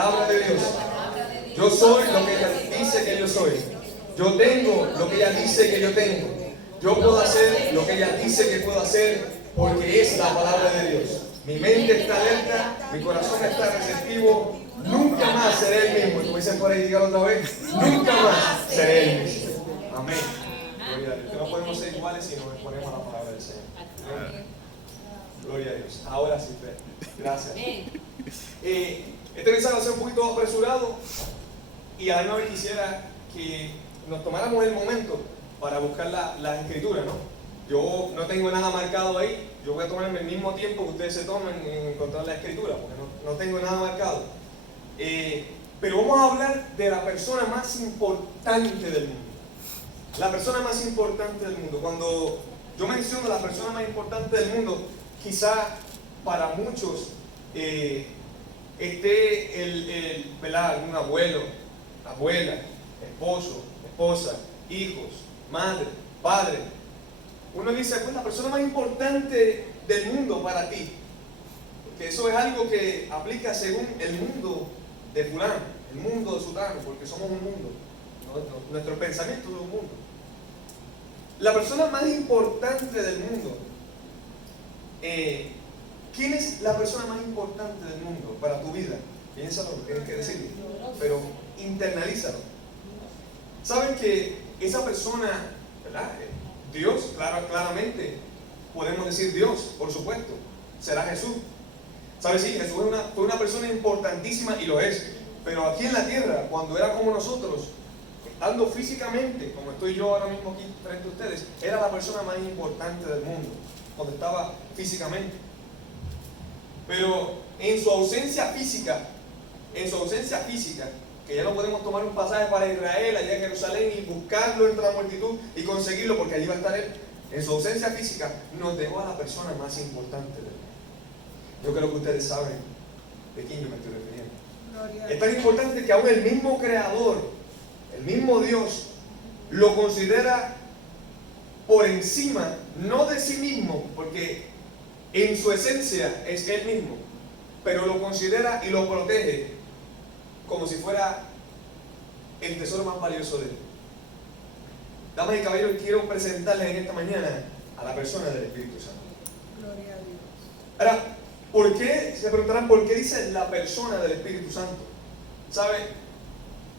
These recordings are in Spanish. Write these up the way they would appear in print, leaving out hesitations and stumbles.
palabra de Dios. Yo soy lo que ella dice que yo soy. Yo tengo lo que ella dice que yo tengo. Yo puedo hacer lo que ella dice que puedo hacer porque es la palabra de Dios. Mi mente está alerta, mi corazón está receptivo. Nunca más seré el mismo. Como dicen por ahí, dígalo otra vez. Nunca más seré el mismo. Amén. Gloria a Dios. No podemos ser iguales si nos exponemos a la palabra del Señor. Gloria a Dios. Ahora sí, Fer. Gracias. Este mensaje va a ser un poquito apresurado y a la misma vez quisiera que nos tomáramos el momento para buscar la escritura, ¿no? Yo no tengo nada marcado ahí. Yo voy a tomarme el mismo tiempo que ustedes se tomen en encontrar la escritura, porque no tengo nada marcado. Pero vamos a hablar de la persona más importante del mundo. La persona más importante del mundo. Cuando yo menciono la persona más importante del mundo, quizá para muchos esté ¿verdad? Algún abuelo, abuela, esposo, esposa, hijos, madre, padre. Uno dice, pues la persona más importante del mundo para ti. Porque eso es algo que aplica según el mundo de fulano, el mundo de sutano, porque somos un mundo. Nuestro pensamiento es un mundo. La persona más importante del mundo. ¿Quién es la persona más importante del mundo para tu vida? Piénsalo, tienes que decirlo, pero internalízalo. ¿Saben que esa persona, ¿verdad? Dios, claramente, podemos decir Dios, por supuesto, será Jesús. ¿Sabes? Sí, Jesús fue una persona importantísima y lo es, pero aquí en la tierra, cuando era como nosotros, estando físicamente, como estoy yo ahora mismo aquí frente a ustedes, era la persona más importante del mundo, cuando estaba físicamente. Pero en su ausencia física, que ya no podemos tomar un pasaje para Israel, allá en Jerusalén, y buscarlo entre la multitud y conseguirlo, porque allí va a estar Él. En su ausencia física, nos dejó a la persona más importante del mundo. Yo creo que ustedes saben de quién yo me estoy refiriendo. Es tan importante que aún el mismo Creador, el mismo Dios, lo considera por encima, no de sí mismo, porque en su esencia es Él mismo, pero lo considera y lo protege como si fuera el tesoro más valioso de Él. Damas y caballeros, quiero presentarles en esta mañana a la persona del Espíritu Santo. Gloria a Dios. Ahora, ¿por qué? Se preguntarán, ¿por qué dice la persona del Espíritu Santo? ¿Sabe?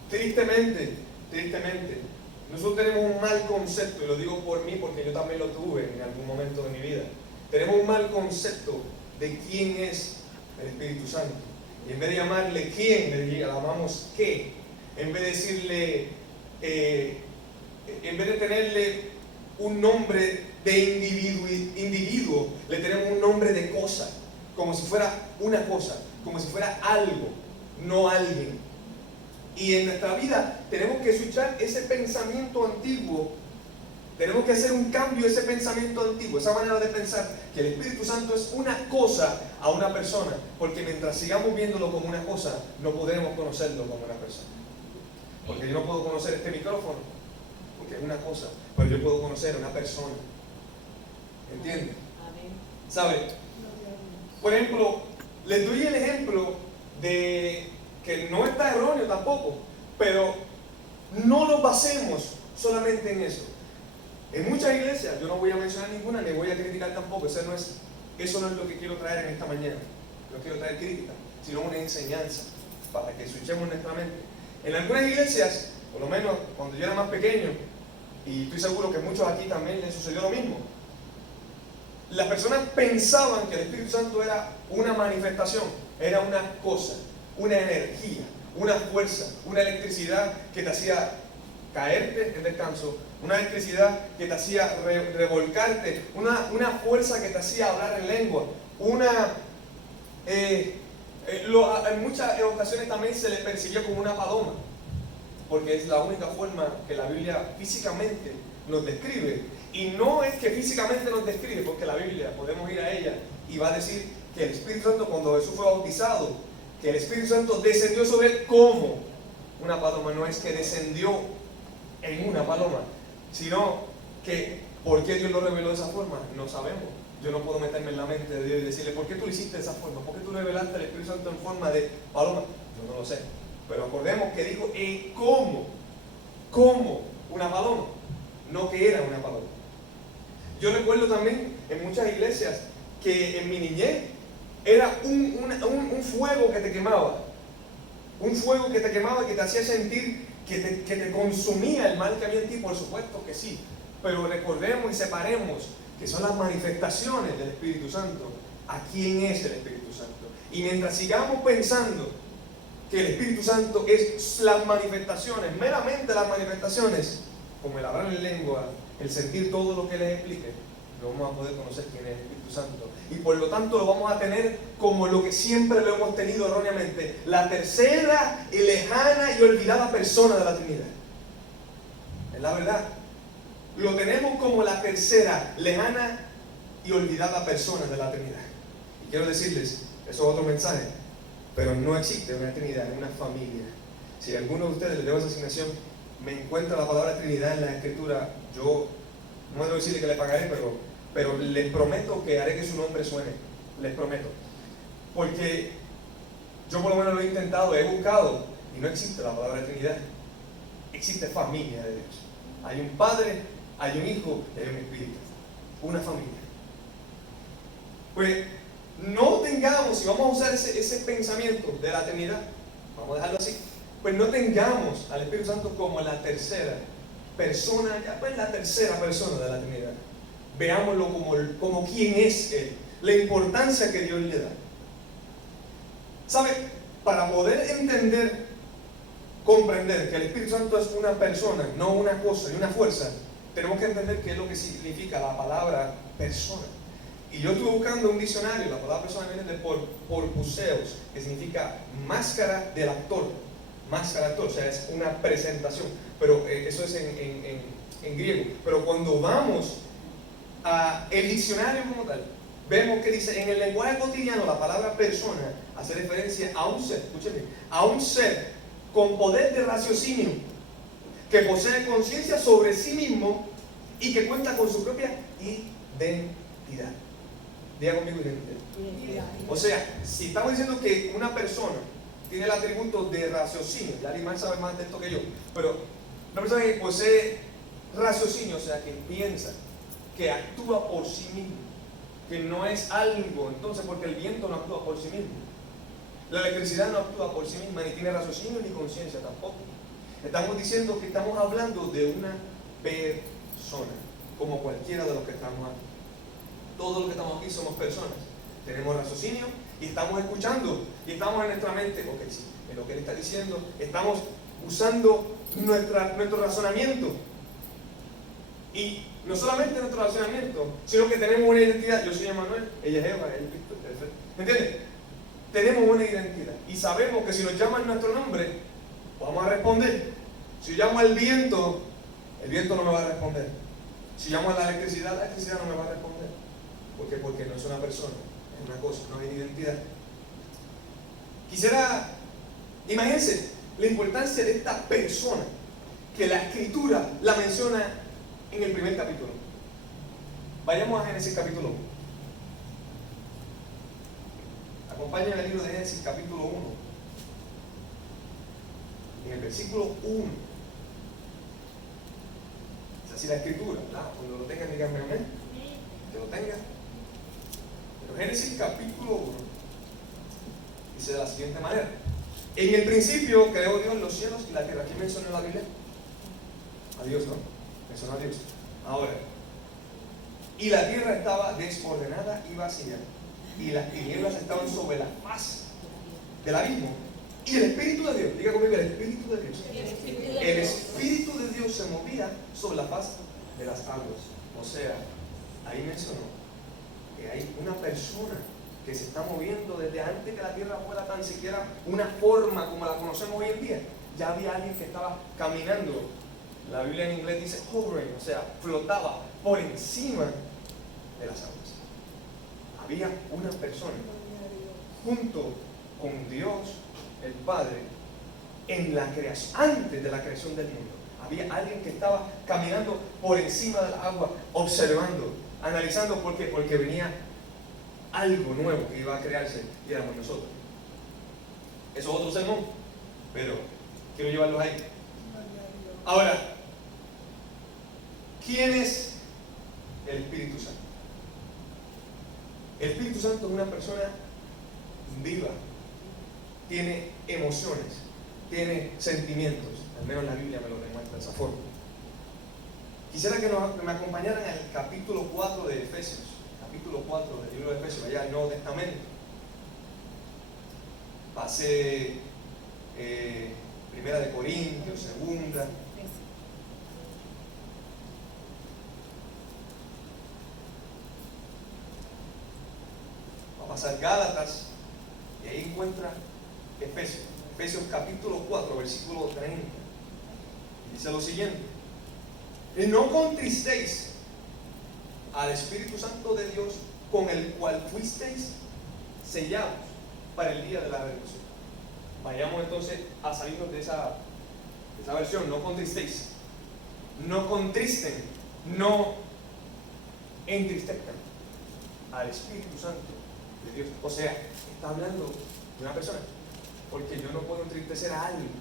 Tristemente, nosotros tenemos un mal concepto, y lo digo por mí porque yo también lo tuve en algún momento de mi vida. Tenemos un mal concepto de quién es el Espíritu Santo. Y en vez de llamarle quién, le llamamos qué. En vez de decirle, en vez de tenerle un nombre de individuo, le tenemos un nombre de cosa. Como si fuera una cosa, como si fuera algo, no alguien. Y en nuestra vida tenemos que switchar ese pensamiento antiguo. Tenemos que hacer un cambio de ese pensamiento antiguo, esa manera de pensar que el Espíritu Santo es una cosa a una persona, porque mientras sigamos viéndolo como una cosa, no podremos conocerlo como una persona. Porque yo no puedo conocer este micrófono, porque es una cosa, pero yo puedo conocer a una persona. ¿Entienden? ¿Sabe? Por ejemplo, les doy el ejemplo de que no está erróneo tampoco, pero no nos basemos solamente en eso. En muchas iglesias, yo no voy a mencionar ninguna, ni voy a criticar tampoco, eso no es lo que quiero traer en esta mañana. No quiero traer crítica, sino una enseñanza para que switchemos nuestra mente. En algunas iglesias, por lo menos cuando yo era más pequeño, y estoy seguro que muchos aquí también les sucedió lo mismo, las personas pensaban que el Espíritu Santo era una manifestación, era una cosa, una energía, una fuerza, una electricidad que te hacía caerte en descanso, una electricidad que te hacía revolcarte, una fuerza que te hacía hablar en lengua, en muchas ocasiones también se le persiguió como una paloma, porque es la única forma que la Biblia físicamente nos describe. Y no es que físicamente nos describe, porque la Biblia, podemos ir a ella y va a decir que el Espíritu Santo, cuando Jesús fue bautizado, que el Espíritu Santo descendió sobre él como una paloma. No es que descendió en una paloma, sino que ¿por qué Dios lo reveló de esa forma? No sabemos. Yo no puedo meterme en la mente de Dios y decirle, ¿por qué tú lo hiciste de esa forma? ¿Por qué tú revelaste al Espíritu Santo en forma de paloma? Yo no lo sé. Pero acordemos que dijo, como una paloma, no que era una paloma. Yo recuerdo también en muchas iglesias que en mi niñez era un fuego que te quemaba. Un fuego que te quemaba, que te hacía sentir que te consumía el mal que había en ti. Por supuesto que sí. Pero recordemos y separemos que son las manifestaciones del Espíritu Santo. ¿A quién es el Espíritu Santo? Y mientras sigamos pensando que el Espíritu Santo es las manifestaciones, meramente las manifestaciones, como el hablar en lengua, el sentir todo lo que les explique, no vamos a poder conocer quién es el Espíritu Santo. Y por lo tanto lo vamos a tener como lo que siempre lo hemos tenido erróneamente, la tercera y lejana y olvidada persona de la Trinidad. Es la verdad. Lo tenemos como la tercera, lejana y olvidada persona de la Trinidad. Y quiero decirles, eso es otro mensaje, pero no existe una Trinidad, una familia. Si a alguno de ustedes les debo esa asignación, me encuentra la palabra Trinidad en la Escritura, yo no debo decirle que le pagaré, pero les prometo que haré que su nombre suene. Les prometo. Porque yo por lo menos lo he intentado, he buscado, y no existe la palabra Trinidad. Existe familia de Dios. Hay un Padre, hay un Hijo y hay un Espíritu. Una familia. Pues no tengamos, si vamos a usar ese pensamiento de la Trinidad, vamos a dejarlo así, pues no tengamos al Espíritu Santo como la tercera persona, ya pues la tercera persona de la Trinidad. Veámoslo como quién es Él, la importancia que Dios le da. ¿Sabe? Para poder entender, comprender que el Espíritu Santo es una persona, no una cosa ni una fuerza, tenemos que entender qué es lo que significa la palabra persona. Y yo estuve buscando un diccionario, la palabra persona viene de porpuseos, que significa máscara del actor. Máscara del actor, o sea, es una presentación. Pero eso es en griego. Pero cuando vamos al diccionario como tal, vemos que dice, en el lenguaje cotidiano, la palabra persona hace referencia a un ser, escúchenme, a un ser con poder de raciocinio, que posee conciencia sobre sí mismo y que cuenta con su propia identidad. Diga conmigo identidad. O sea, si estamos diciendo que una persona tiene el atributo de raciocinio, ya Limar sabe más de esto que yo, pero una persona que posee raciocinio, o sea, que piensa, que actúa por sí mismo, que no es algo, entonces, porque el viento no actúa por sí mismo, la electricidad no actúa por sí misma, ni tiene raciocinio ni conciencia tampoco. Estamos diciendo que estamos hablando de una persona, como cualquiera de los que estamos aquí. Todos los que estamos aquí somos personas, tenemos raciocinio y estamos escuchando y estamos en nuestra mente, ok, sí, en lo que él está diciendo, estamos usando nuestro razonamiento. Y no solamente nuestro razonamiento, sino que tenemos una identidad. Yo soy Emanuel, ella es Eva, él es Víctor, ¿entiendes? Tenemos una identidad y sabemos que si nos llaman nuestro nombre, vamos a responder. Si yo llamo al viento, el viento no me va a responder. Si llamo a la electricidad no me va a responder. ¿Por qué? Porque no es una persona, es una cosa, no hay identidad. Quisiera, imagínense la importancia de esta persona, que la Escritura la menciona en el primer capítulo. Vayamos a Génesis capítulo 1. Acompáñenme al libro de Génesis capítulo 1. En el versículo 1. Es así la Escritura, ¿verdad? Cuando lo tengan, díganme amén. Que lo tengan. Pero Génesis capítulo 1 dice de la siguiente manera: en el principio creó Dios los cielos y la tierra. ¿Quién menciona en la Biblia? A Dios, ¿no? Menciona a Dios. Ahora, y la tierra estaba desordenada y vacía, y las tinieblas estaban sobre la faz del abismo, y el Espíritu de Dios, diga conmigo, el Espíritu de Dios, el Espíritu de Dios se movía sobre la faz de las aguas. O sea, ahí mencionó que hay una persona que se está moviendo desde antes que la tierra fuera tan siquiera una forma como la conocemos hoy en día. Ya había alguien que estaba caminando. La Biblia en inglés dice hovering, o sea, flotaba por encima de las aguas. Había una persona junto con Dios, el Padre, en la creación, antes de la creación del mundo. Había alguien que estaba caminando por encima del agua, observando, analizando. ¿Por qué? Porque venía algo nuevo que iba a crearse y éramos nosotros. Eso es otro sermón, pero quiero llevarlos ahí. Ahora, ¿quién es el Espíritu Santo? El Espíritu Santo es una persona viva, tiene emociones, tiene sentimientos, al menos la Biblia me lo demuestra de esa forma. Quisiera que me acompañaran al capítulo 4 de Efesios, capítulo 4 del libro de Efesios, allá el Nuevo Testamento. Pasé Primera de Corintios, Segunda. Va a pasar Gálatas y ahí encuentra Efesios. Efesios capítulo 4, versículo 30. Dice lo siguiente: y no contristéis al Espíritu Santo de Dios, con el cual fuisteis sellados para el día de la redención. Vayamos entonces a salirnos de esa versión. No contristéis, no contristen, no entristezcan al Espíritu Santo de Dios. O sea, está hablando de una persona, porque yo no puedo entristecer a alguien,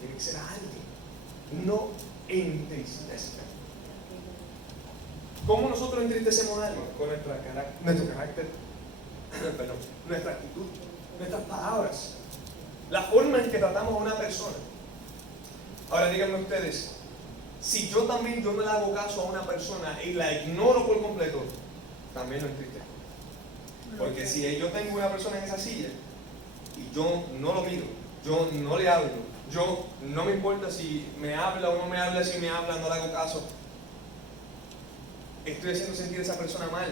tiene que ser a alguien. No entristezcan. ¿Cómo nosotros entristecemos a alguien? Con nuestro carácter, perdón, nuestra actitud, nuestras palabras, la forma en que tratamos a una persona. Ahora díganme ustedes, si yo no le hago caso a una persona y la ignoro por completo, también lo entristezco. Porque si yo tengo una persona en esa silla y yo no lo miro, yo no le hablo, yo no me importa si me habla o no me habla, si me habla no le hago caso, estoy haciendo sentir a esa persona mal,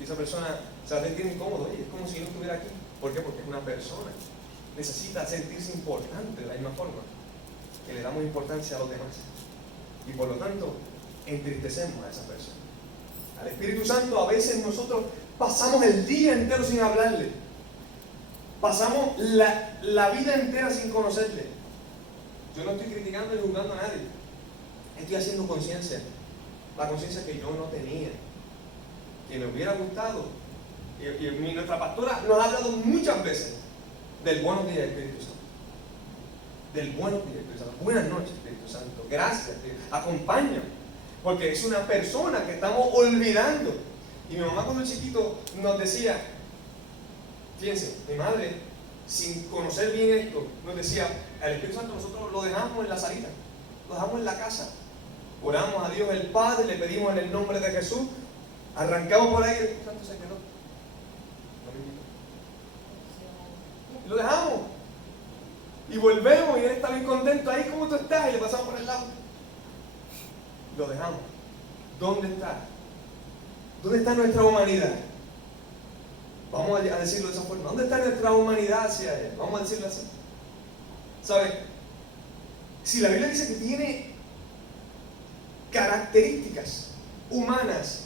y esa persona se va a sentir incómodo. Oye, es como si no estuviera aquí. ¿Por qué? Porque es una persona, necesita sentirse importante de la misma forma que le damos importancia a los demás, y por lo tanto entristecemos a esa persona. Al Espíritu Santo a veces nosotros pasamos el día entero sin hablarle, pasamos la vida entera sin conocerle. Yo no estoy criticando ni juzgando a nadie, estoy haciendo conciencia, la conciencia que yo no tenía, que me hubiera gustado. Y nuestra pastora nos ha hablado muchas veces del buenos días, Espíritu Santo, del buenos días, Espíritu Santo, buenas noches, Espíritu Santo, gracias, acompaña, porque es una persona que estamos olvidando. Y mi mamá cuando chiquito nos decía, fíjense, mi madre, sin conocer bien esto, nos decía, al Espíritu Santo nosotros lo dejamos en la salita, lo dejamos en la casa, oramos a Dios el Padre, le pedimos en el nombre de Jesús, arrancamos por ahí, el Espíritu Santo se quedó, y lo dejamos, y volvemos, y él está bien contento, ahí como tú estás, y le pasamos por el lado, lo dejamos. ¿Dónde está? ¿Dónde está nuestra humanidad? Vamos a decirlo de esa forma. ¿Dónde está nuestra humanidad hacia Él? Vamos a decirlo así. ¿Sabe? Si la Biblia dice que tiene características humanas,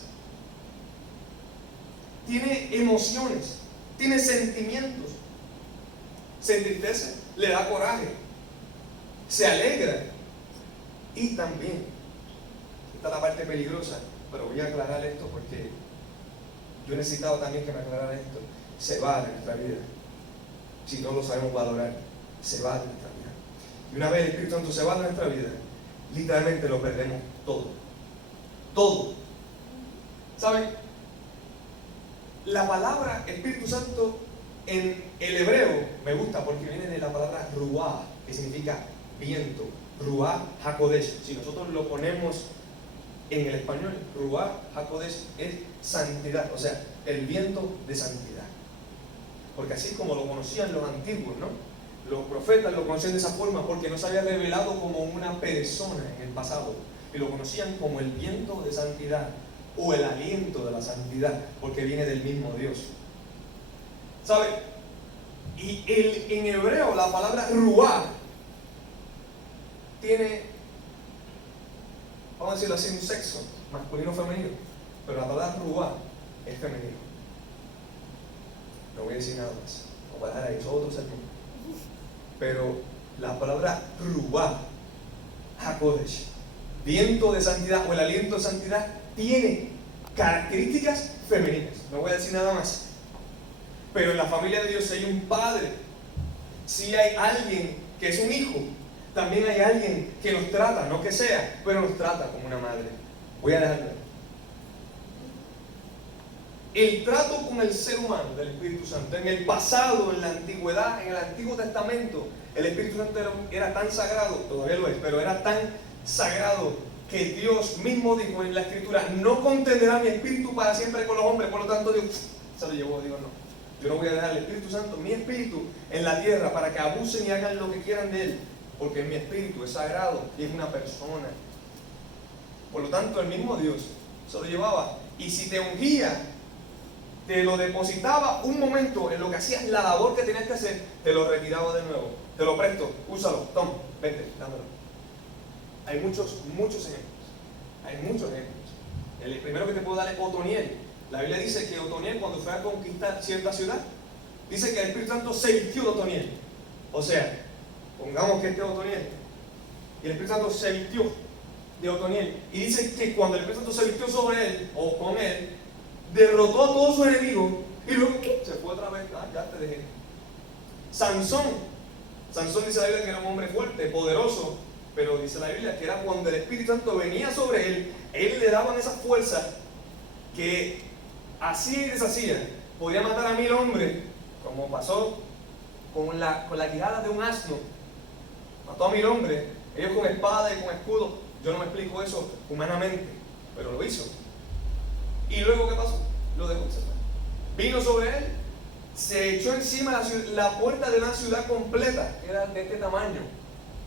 tiene emociones, tiene sentimientos, se entristece, le da coraje, se alegra, y también, esta es la parte peligrosa, pero voy a aclarar esto porque yo he necesitado también que me aclarara esto, se va de nuestra vida. Si no lo sabemos valorar, se va de nuestra vida. Y una vez el Espíritu Santo se va de nuestra vida, literalmente lo perdemos todo. Todo. ¿Saben? La palabra Espíritu Santo en el hebreo me gusta porque viene de la palabra ruah, que significa viento. Ruah HaKodesh. Si nosotros lo ponemos en el español, Ruah HaKodesh es santidad, o sea, el viento de santidad. Porque así como lo conocían los antiguos, ¿no? Los profetas lo conocían de esa forma porque no se había revelado como una persona en el pasado, y lo conocían como el viento de santidad o el aliento de la santidad, porque viene del mismo Dios. ¿Sabe? Y en hebreo la palabra Ruah tiene, vamos a decirlo así, un sexo, masculino o femenino, pero la palabra Ruah es femenino. No voy a decir nada más, no voy a dejar ahí, eso es otro sermón. Pero la palabra Ruah HaKodesh, viento de santidad o el aliento de santidad, tiene características femeninas. No voy a decir nada más. Pero en la familia de Dios, si hay un padre, Si hay alguien que es un hijo, también hay alguien que nos trata, no que sea, pero nos trata como una madre. Voy a dejarlo. El trato con el ser humano del Espíritu Santo, en el pasado, en la antigüedad, en el Antiguo Testamento, el Espíritu Santo era tan sagrado, todavía lo es, pero era tan sagrado que Dios mismo dijo en la Escritura: no contendrá mi espíritu para siempre con los hombres. Por lo tanto, Dios se lo llevó. Digo, no, yo no voy a dejar el Espíritu Santo, mi espíritu, en la tierra para que abusen y hagan lo que quieran de él, porque mi espíritu es sagrado y es una persona. Por lo tanto, el mismo Dios se lo llevaba. Y si te ungía, te lo depositaba un momento en lo que hacías la labor que tenías que hacer, te lo retiraba de nuevo. Te lo presto, úsalo, toma, vete, dámelo. Hay muchos ejemplos. Hay muchos ejemplos. El primero que te puedo dar es Otoniel. La Biblia dice que Otoniel, cuando fue a conquistar cierta ciudad, dice que el Espíritu Santo se vistió de Otoniel. O sea, pongamos que este es Otoniel, y el Espíritu Santo se vistió de Otoniel. Y dice que cuando el Espíritu Santo se vistió sobre él, o con él, derrotó a todos sus enemigos, y luego se fue otra vez. Ya te dejé. Sansón dice la Biblia que era un hombre fuerte, poderoso, pero dice la Biblia que era cuando el Espíritu Santo venía sobre él le daban esa fuerza que hacía y deshacía. Podía matar a 1000 hombres, como pasó con la quijada de un asno. Mató a 1000 hombres, ellos con espada y con escudo. Yo no me explico eso humanamente, pero lo hizo. ¿Y luego qué pasó? Lo dejó y se fue. Vino sobre él, se echó encima la puerta de una ciudad completa, que era de este tamaño,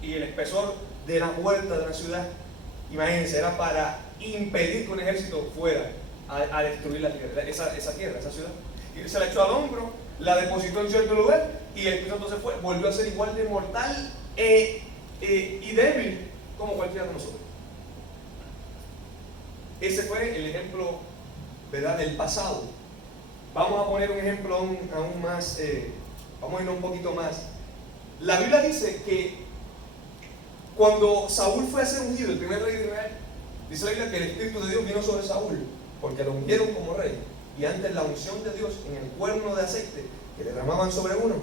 y el espesor de la puerta de una ciudad, imagínense, era para impedir que un ejército fuera a destruir la tierra, esa tierra, esa ciudad. Y se la echó al hombro, la depositó en cierto lugar, y el Espíritu Santo se fue, volvió a ser igual de mortal y débil como cualquiera de nosotros. Ese fue el ejemplo, ¿verdad?, del pasado. Vamos a poner un ejemplo aún más, vamos a irnos un poquito más. La Biblia dice que cuando Saúl fue a ser ungido, el primer rey de Israel, dice la Biblia que el Espíritu de Dios vino sobre Saúl, porque lo ungieron como rey. Y antes la unción de Dios en el cuerno de aceite que derramaban sobre uno,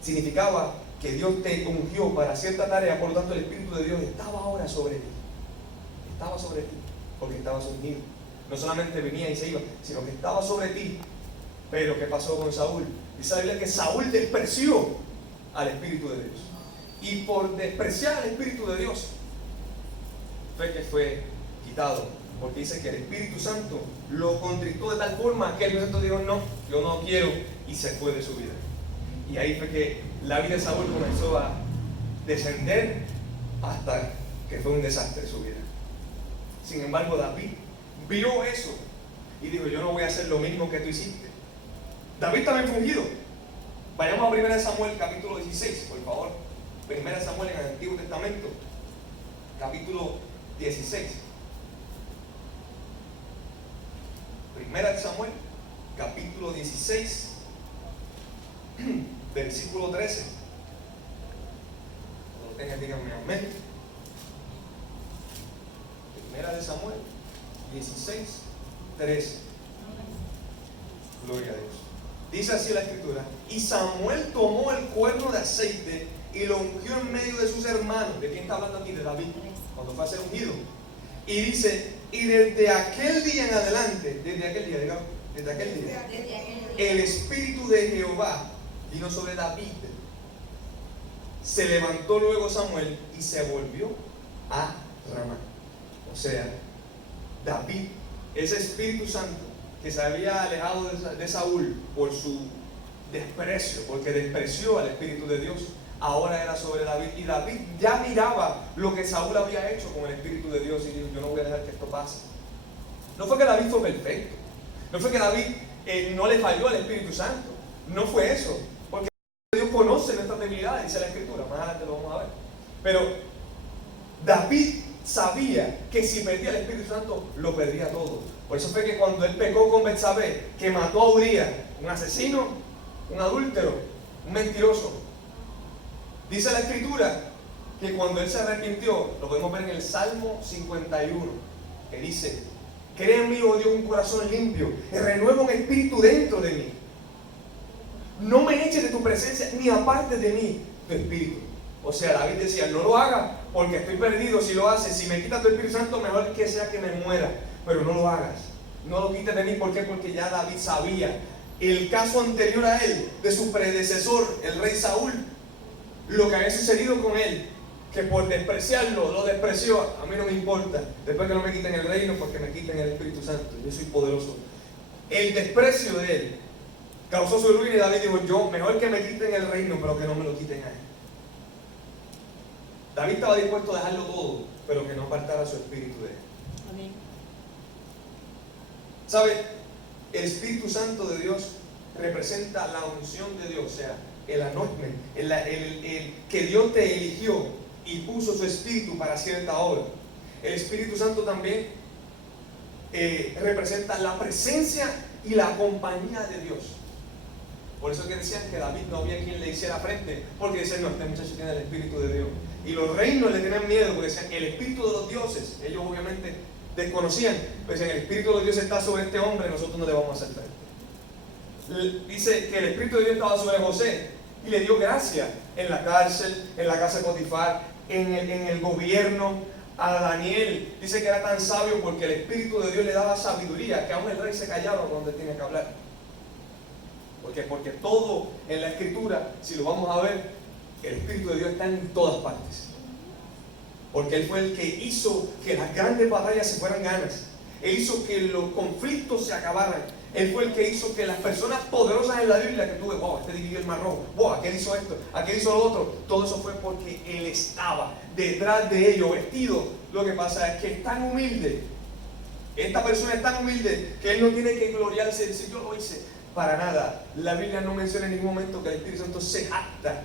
significaba que Dios te ungió para cierta tarea. Por lo tanto, el Espíritu de Dios estaba ahora sobre ti. Estaba sobre ti, porque estabas ungido. No solamente venía y se iba, sino que estaba sobre ti. Pero ¿qué pasó con Saúl? Dice la Biblia que Saúl despreció al Espíritu de Dios. Y por despreciar al Espíritu de Dios, fue quitado. Porque dice que el Espíritu Santo lo contristó de tal forma que el Espíritu Santo dijo: no, yo no quiero, y se fue de su vida. Y ahí fue que la vida de Saúl comenzó a descender hasta que fue un desastre su vida. Sin embargo, David vio eso y dijo: yo no voy a hacer lo mismo que tú hiciste. David también fue ungido. Vayamos a 1 Samuel capítulo 16, por favor. 1 Samuel en el Antiguo Testamento, capítulo 16. 1 Samuel capítulo 16, versículo 13. Cuando tengan, díganme amén. 1 Samuel 16, 13. Gloria a Dios. Dice así la Escritura: y Samuel tomó el cuerno de aceite y lo ungió en medio de sus hermanos. ¿De quién está hablando aquí? De David, cuando fue a ser ungido. Y dice: y desde aquel día en adelante, desde aquel día, digamos, desde aquel día, el Espíritu de Jehová vino sobre David. Se levantó luego Samuel y se volvió a Ramá. O sea, David, ese Espíritu Santo que se había alejado de Saúl por su desprecio, porque despreció al Espíritu de Dios, ahora era sobre David. Y David ya miraba lo que Saúl había hecho con el Espíritu de Dios y dijo: yo no voy a dejar que esto pase. No fue que David fue perfecto, no fue que David no le falló al Espíritu Santo, no fue eso, porque Dios conoce nuestras debilidades, dice la Escritura, más adelante lo vamos a ver. Pero David sabía que si perdía el Espíritu Santo, lo perdía todo. Por eso fue que cuando él pecó con Betsabé, que mató a Urías, un asesino, un adúltero, un mentiroso, dice la Escritura que cuando él se arrepintió, lo podemos ver en el Salmo 51, que dice: crea en mí, oh Dios, un corazón limpio y renueva un espíritu dentro de mí. no me eches de tu presencia, ni apartes de mí tu espíritu. O sea, David decía, no lo hagas porque estoy perdido si lo haces. Si me quitas tu Espíritu Santo, mejor que sea que me muera. Pero no lo hagas. No lo quites de mí. ¿Por qué? Porque ya David sabía el caso anterior a él, de su predecesor, el rey Saúl, lo que había sucedido con él, que por despreciarlo, lo despreció. A mí no me importa, después que no me quiten el reino, porque me quiten el Espíritu Santo. Yo soy poderoso. El desprecio de él causó su ruina y David dijo, yo, mejor que me quiten el reino, pero que no me lo quiten a él. David estaba dispuesto a dejarlo todo, pero que no apartara su espíritu de él. Amén. ¿Sabe? El Espíritu Santo de Dios representa la unción de Dios, o sea, el anointment, el que Dios te eligió y puso su espíritu para cierta obra. El Espíritu Santo también representa la presencia y la compañía de Dios. Por eso que decían que David no había quien le hiciera frente, porque decían, no, este muchacho tiene el Espíritu de Dios. Y los reinos le tenían miedo, porque decían, el Espíritu de los dioses, ellos obviamente desconocían, pero decían, el Espíritu de los dioses está sobre este hombre, nosotros no le vamos a hacer frente. Dice que el Espíritu de Dios estaba sobre José y le dio gracia en la cárcel, en la casa de Potifar, en el gobierno. A Daniel dice que era tan sabio porque el Espíritu de Dios le daba sabiduría, que aún el rey se callaba cuando él tenía que hablar. Porque todo en la Escritura, si lo vamos a ver, el Espíritu de Dios está en todas partes. Porque Él fue el que hizo que las grandes batallas se fueran ganas. Él hizo que los conflictos se acabaran. Él fue el que hizo que las personas poderosas en la Biblia, que tuve, wow, este dividió el mar rojo, wow, aquel hizo esto, aquel hizo lo otro, todo eso fue porque Él estaba detrás de ellos, vestido. Lo que pasa es que es tan humilde, esta persona es tan humilde, que Él no tiene que gloriarse y decir, yo lo hice. Para nada. La Biblia no menciona en ningún momento que el Espíritu Santo se jacta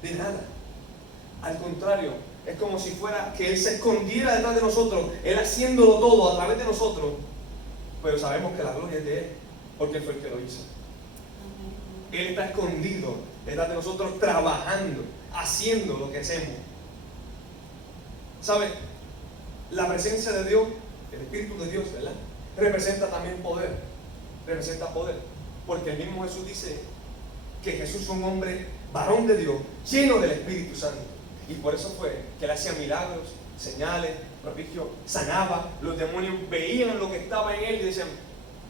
de nada. Al contrario, es como si fuera que Él se escondiera detrás de nosotros, Él haciéndolo todo a través de nosotros, pero sabemos que la gloria es de Él, porque Él fue el que lo hizo. Él está escondido detrás de nosotros, trabajando, haciendo lo que hacemos. ¿Sabe? La presencia de Dios, el Espíritu de Dios, ¿verdad? Representa también poder. Representa poder. Porque el mismo Jesús dice que Jesús fue un hombre varón de Dios, lleno del Espíritu Santo. Y por eso fue que Él hacía milagros, señales, prodigios, sanaba. Los demonios veían lo que estaba en Él y decían,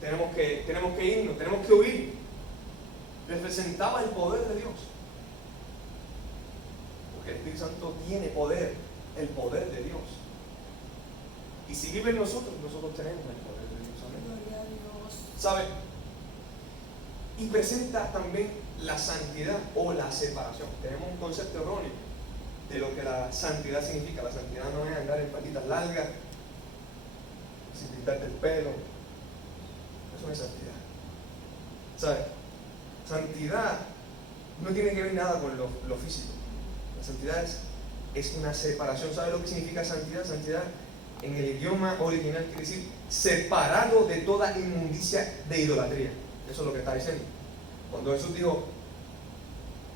tenemos que irnos, tenemos que huir. Representaba el poder de Dios. Porque el Espíritu Santo tiene poder, el poder de Dios. Y si vive en nosotros, nosotros tenemos el poder de Dios. Amén. Gloria a Dios. ¿Sabe? Y presenta también la santidad o la separación. Tenemos un concepto erróneo de lo que la santidad significa. La santidad no es andar en patitas largas, sin pintarte el pelo. Eso no es santidad. ¿Sabe? Santidad no tiene que ver nada con lo físico. La santidad es una separación. ¿Sabe lo que significa santidad? Santidad en el idioma original quiere decir separado de toda inmundicia de idolatría. Eso es lo que está diciendo. Cuando Jesús dijo,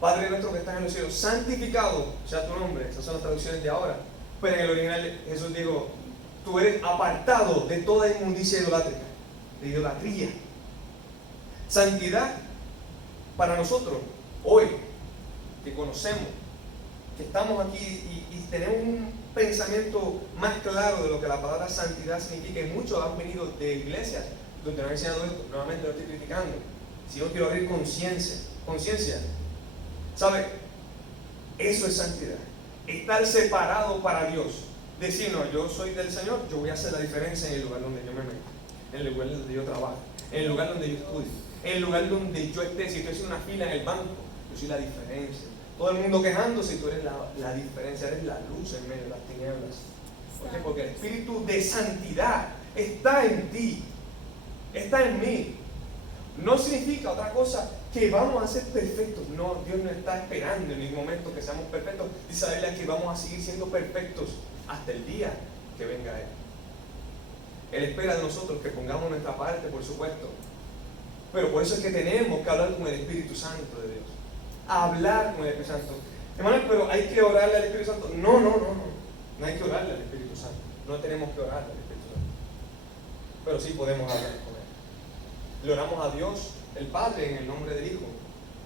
Padre nuestro que estás en los cielos, santificado sea tu nombre. Esas son las traducciones de ahora. Pero en el original Jesús dijo, tú eres apartado de toda inmundicia idolátrica, de idolatría. Santidad para nosotros, hoy, que conocemos, que estamos aquí y tenemos un pensamiento más claro de lo que la palabra santidad significa, y muchos han venido de iglesias donde no han enseñado esto. Nuevamente lo estoy criticando. Si yo quiero abrir conciencia, ¿sabe? Eso es santidad. Estar separado para Dios. Decir, no, yo soy del Señor, yo voy a hacer la diferencia en el lugar donde yo me meto, en el lugar donde yo trabajo, en el lugar donde yo estudio, en el lugar donde yo esté. Si estoy haciendo una fila en el banco, yo soy la diferencia. Todo el mundo quejándose y tú eres la diferencia, eres la luz en medio de las tinieblas. ¿Por qué? Porque el espíritu de santidad está en ti, está en mí. No significa otra cosa que vamos a ser perfectos. No, Dios no está esperando en ningún momento que seamos perfectos. Dice la Biblia que vamos a seguir siendo perfectos hasta el día que venga Él. Él espera de nosotros que pongamos nuestra parte, por supuesto. Pero por eso es que tenemos que hablar con el Espíritu Santo de Dios. Hablar con el Espíritu Santo. Hermano, pero hay que orarle al Espíritu Santo. No. No hay que orarle al Espíritu Santo. No tenemos que orarle al Espíritu Santo. Pero sí podemos hablar con Él. Le oramos a Dios, el Padre, en el nombre del Hijo.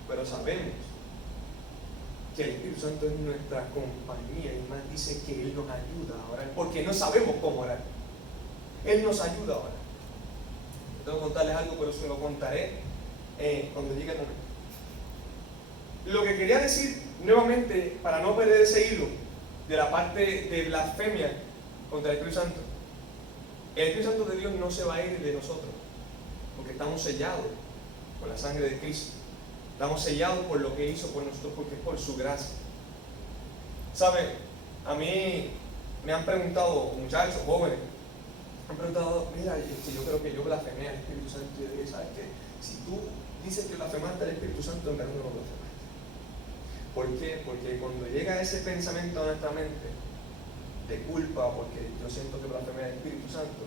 pero sabemos que el Espíritu Santo es nuestra compañía, y más dice que Él nos ayuda a orar, porque no sabemos cómo orar. Él nos ayuda a orar. Tengo que contarles algo, pero se lo contaré cuando llegue el momento. Lo que quería decir nuevamente, para no perder ese hilo de la parte de blasfemia contra el Espíritu Santo, el Espíritu Santo de Dios no se va a ir de nosotros, porque estamos sellados por la sangre de Cristo. Estamos sellados por lo que hizo por nosotros, porque es por su gracia. ¿Sabe? A mí me han preguntado, muchachos, jóvenes, me han preguntado, mira, yo creo que yo blasfemé al Espíritu Santo. Y yo dije, ¿sabes qué? Si tú dices que blasfemaste al Espíritu Santo, en verdad no lo blasfemaste. ¿Por qué? Porque cuando llega ese pensamiento a nuestra mente de culpa, porque yo siento que blasfemé al Espíritu Santo,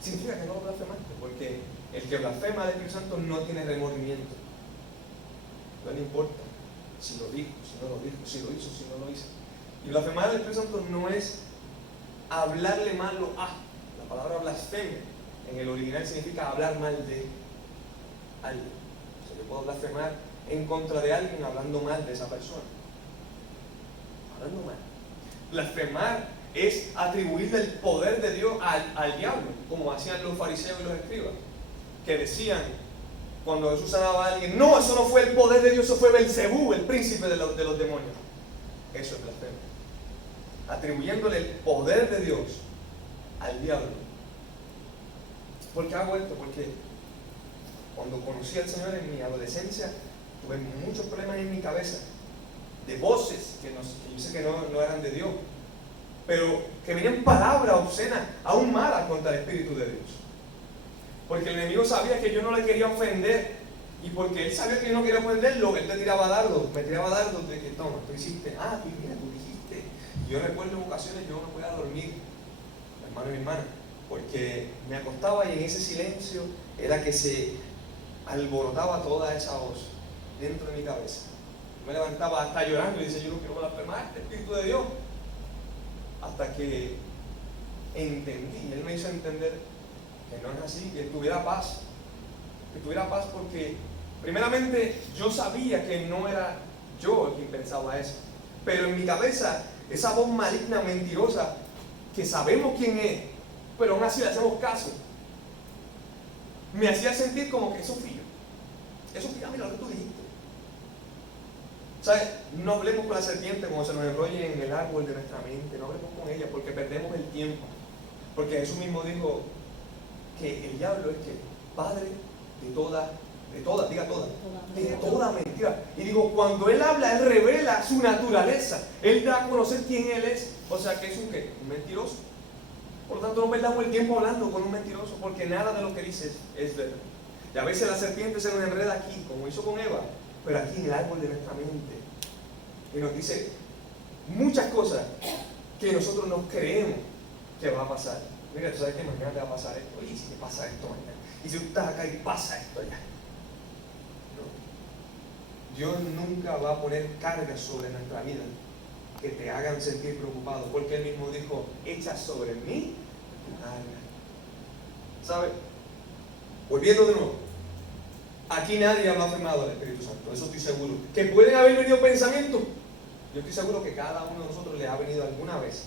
significa que no lo blasfemaste, porque el que blasfema al Espíritu Santo no tiene remordimiento. No le importa si lo dijo, si no lo dijo, si lo hizo, si no lo hizo. Y blasfemar al Espíritu Santo no es hablarle mal a. La palabra blasfemia en el original significa hablar mal de alguien. O sea, yo puedo blasfemar en contra de alguien hablando mal de esa persona. Hablando mal. Blasfemar es atribuirle el poder de Dios al diablo, como hacían los fariseos y los escribas, que decían, cuando Jesús sanaba a alguien, no, eso no fue el poder de Dios, eso fue Belcebú, el príncipe de los demonios. Eso es blasfemia. Atribuyéndole el poder de Dios al diablo. ¿Por qué hago esto? Porque cuando conocí al Señor en mi adolescencia, tuve muchos problemas en mi cabeza, de voces que yo sé que no eran de Dios, pero que venían palabras obscenas, aún malas contra el Espíritu de Dios. Porque el enemigo sabía que yo no le quería ofender, y porque él sabía que yo no quería ofenderlo, él me tiraba dardos de que, toma, tú hiciste, tú mira, tú dijiste. Y yo recuerdo en ocasiones yo no podía dormir, hermano y hermana, porque me acostaba y en ese silencio era que se alborotaba toda esa voz dentro de mi cabeza. Yo me levantaba hasta llorando y decía, yo no quiero blasfemar el Espíritu de Dios. Hasta que entendí, él me hizo entender que no es así, que tuviera paz. Que tuviera paz porque, primeramente, yo sabía que no era yo quien pensaba eso. Pero en mi cabeza, esa voz maligna, mentirosa, que sabemos quién es, pero aún así le hacemos caso, me hacía sentir como que eso fui yo. Eso fui yo, mira lo que tú dijiste. ¿Sabes? No hablemos con la serpiente como se nos enrolle en el árbol de nuestra mente. No hablemos con ella porque perdemos el tiempo. Porque Jesús mismo dijo que el diablo es que padre de toda mentira. Y digo, cuando él habla, él revela su naturaleza. Él da a conocer quién él es. O sea que es un mentiroso. Por lo tanto, no perdamos el tiempo hablando con un mentiroso, porque nada de lo que dice es verdad. Y a veces la serpiente se nos enreda aquí, como hizo con Eva, pero aquí en el árbol de nuestra mente. Y nos dice muchas cosas que nosotros nos creemos que va a pasar. Mira, tú sabes que mañana te va a pasar esto. Oye, ¿y si te pasa esto mañana? ¿Y si tú estás acá y pasa esto allá? No. Dios nunca va a poner cargas sobre nuestra vida que te hagan sentir preocupado, porque Él mismo dijo, echa sobre mí tu carga. ¿Sabes? Volviendo de nuevo, aquí nadie ha blasfemado al Espíritu Santo, eso estoy seguro. ¿Que pueden haber venido pensamientos? Yo estoy seguro que cada uno de nosotros le ha venido alguna vez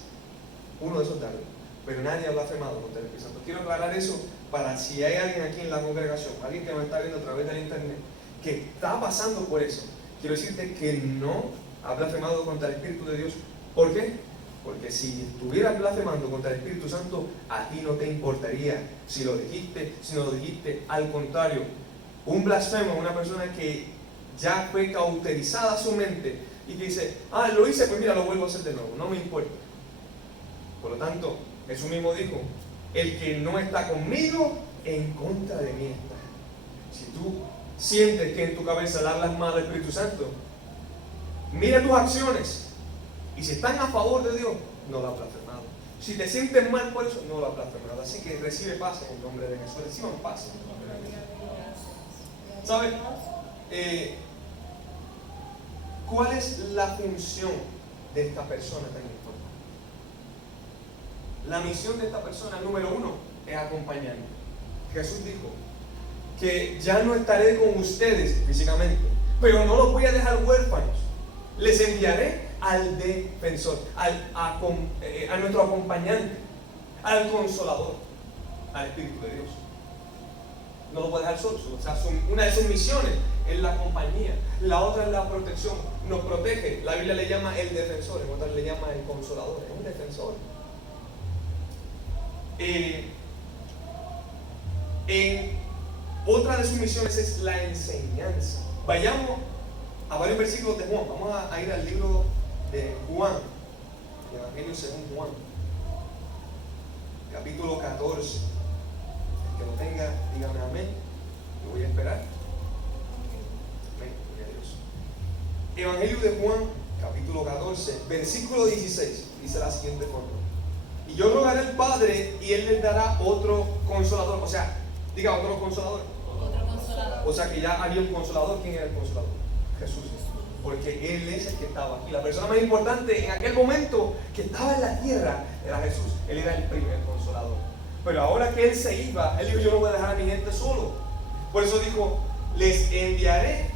uno de esos dardos, pero nadie ha blasfemado contra el Espíritu Santo. Quiero aclarar eso para si hay alguien aquí en la congregación, alguien que nos está viendo a través del internet, que está pasando por eso. Quiero decirte que no ha blasfemado contra el Espíritu de Dios. ¿Por qué? Porque si estuvieras blasfemando contra el Espíritu Santo, a ti no te importaría si lo dijiste, si no lo dijiste. Al contrario, un blasfemo es una persona que ya fue cauterizada su mente y que dice, lo hice, pues mira, lo vuelvo a hacer de nuevo, no me importa. Por lo tanto, Jesús mismo dijo, el que no está conmigo, en contra de mí está. Si tú sientes que en tu cabeza le hablas mal al Espíritu Santo, mira tus acciones, y si están a favor de Dios, no lo has blasfemado. Si te sientes mal por eso, no lo has blasfemado. Así que recibe paz en el nombre de Jesús. Reciban paz en el nombre de Jesús. ¿Sabes? ¿Cuál es la función de esta persona tan importante? La misión de esta persona, número uno, es acompañarnos. Jesús dijo que ya no estaré con ustedes físicamente, pero no los voy a dejar huérfanos. Les enviaré al defensor, a nuestro acompañante, al consolador, al Espíritu de Dios. No lo voy a dejar solos. O sea, una de sus misiones es la compañía, la otra es la protección, nos protege. La Biblia le llama el defensor, en otras le llama el consolador, es un defensor. En otra de sus misiones es la enseñanza. Vayamos a varios versículos de Juan. Vamos a ir al libro de Juan, el Evangelio según Juan, capítulo 14. El que lo tenga, dígame amén. Yo voy a esperar. Amén, gloria a Dios. Evangelio de Juan, capítulo 14, versículo 16, dice la siguiente forma: y yo rogaré al Padre y Él les dará otro consolador. O sea, diga otro consolador. Otro consolador. O sea que ya había un consolador. ¿Quién era el consolador? Jesús. Porque Él es el que estaba aquí. La persona más importante en aquel momento que estaba en la tierra era Jesús. Él era el primer consolador. Pero ahora que Él se iba, Él dijo: yo no voy a dejar a mi gente solo. Por eso dijo: les enviaré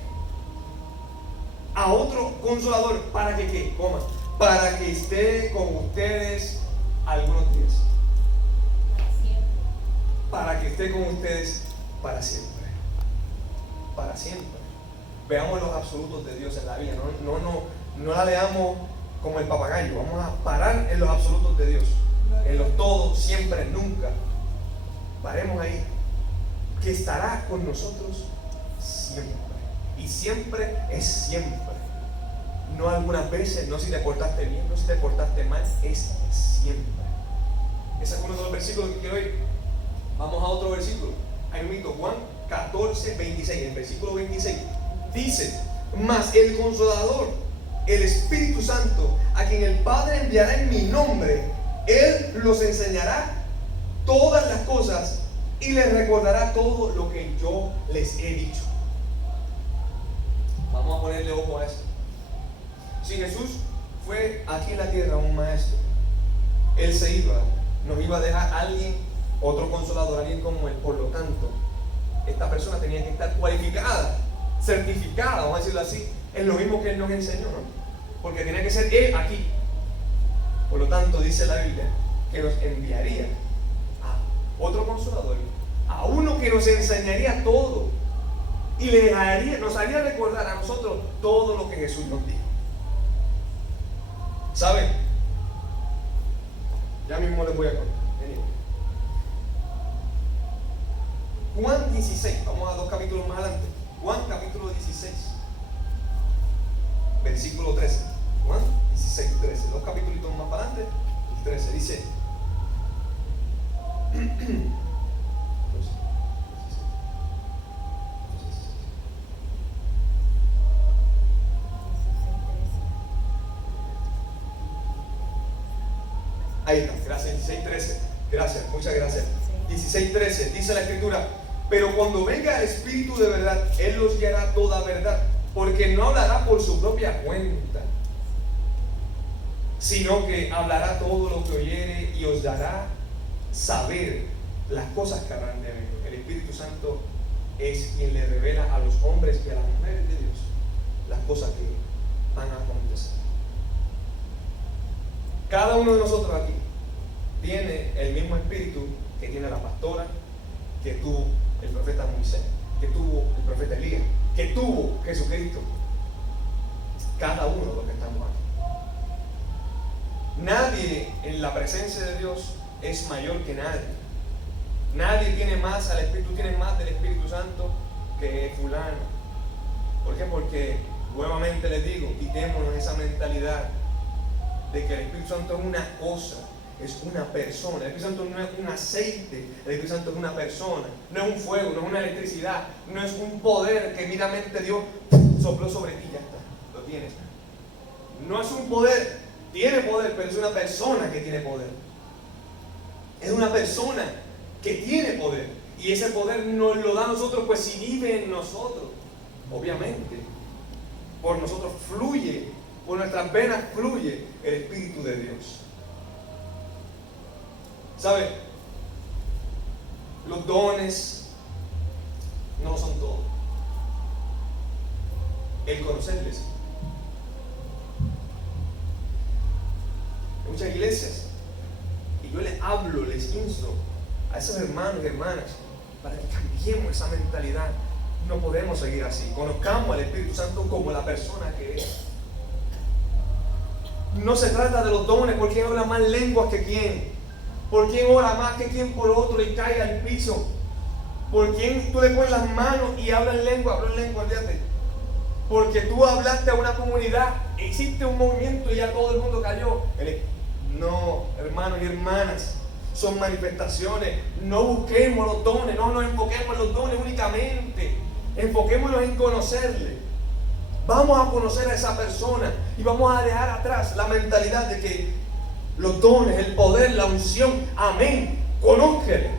a otro consolador. ¿Para que qué? Coma. Para que esté con ustedes algunos días. Para que esté con ustedes para siempre. Para siempre. Veamos los absolutos de Dios en la vida. No la leamos como el papagayo. Vamos a parar en los absolutos de Dios. En los todos, siempre, nunca. Paremos ahí. Que estará con nosotros siempre. Y siempre es siempre. No algunas veces, no si te portaste bien, no si te portaste mal, es siempre. Ese es uno de los versículos que quiero ir. Vamos a otro versículo. Ahí mismo, Juan 14, 26. El versículo 26 dice: mas el Consolador, el Espíritu Santo, a quien el Padre enviará en mi nombre, Él los enseñará todas las cosas y les recordará todo lo que yo les he dicho. Vamos a ponerle ojo a esto. Si Jesús fue aquí en la tierra un maestro, Él se iba, nos iba a dejar a alguien, otro consolador, alguien como Él. Por lo tanto, esta persona tenía que estar cualificada, certificada, vamos a decirlo así, en lo mismo que Él nos enseñó, ¿no? Porque tenía que ser Él aquí. Por lo tanto, dice la Biblia que nos enviaría a otro consolador, a uno que nos enseñaría todo y nos haría recordar a nosotros todo lo que Jesús nos dijo. ¿Saben? Ya mismo les voy a contar. Juan 16, vamos a 2 capítulos más adelante. Juan capítulo 16, versículo 13. Juan 16, 13. 2 capítulos más para adelante, el 13 dice: ahí está, gracias, 16, 13. Gracias, muchas gracias. 16, 13, dice la Escritura: pero cuando venga el Espíritu de verdad, Él los guiará a toda verdad, porque no hablará por su propia cuenta, sino que hablará todo lo que oyere y os dará saber las cosas que habrán de venir. El Espíritu Santo es quien le revela a los hombres y a las mujeres de Dios las cosas que van a acontecer. Cada uno de nosotros aquí tiene el mismo espíritu que tiene la pastora, que tuvo el profeta Moisés, que tuvo el profeta Elías, que tuvo Jesucristo. Cada uno de los que estamos aquí. Nadie en la presencia de Dios es mayor que nadie. Nadie tiene más al Espíritu, tú tienes más del Espíritu Santo que fulano. ¿Por qué? Porque nuevamente les digo, quitémonos esa mentalidad de que el Espíritu Santo es una cosa, es una persona. El Espíritu Santo no es un aceite, el Espíritu Santo es una persona, no es un fuego, no es una electricidad, no es un poder que meramente Dios sopló sobre ti y ya está, lo tienes. No es un poder, tiene poder, pero es una persona que tiene poder. Es una persona que tiene poder, y ese poder nos lo da a nosotros, pues si vive en nosotros, obviamente, por nosotros fluye, por nuestras venas fluye el Espíritu de Dios. ¿Sabe? Los dones no lo son todo. el conocerles. Hay muchas iglesias, y yo les hablo, les insto a esos hermanos y hermanas para que cambiemos esa mentalidad. No podemos seguir así. Conozcamos al Espíritu Santo como la persona que es. No se trata de los dones, por quién habla más lenguas que quién, por quién ora más que quién por otro y cae al piso, por quién tú le pones las manos y habla en lengua, olvídate. Porque tú hablaste a una comunidad, existe un movimiento y ya todo el mundo cayó. No, hermanos y hermanas, son manifestaciones. No busquemos los dones, no nos enfoquemos en los dones únicamente, enfoquémonos en conocerle. Vamos a conocer a esa persona y vamos a dejar atrás la mentalidad de que los dones, el poder, la unción, amén, conócele,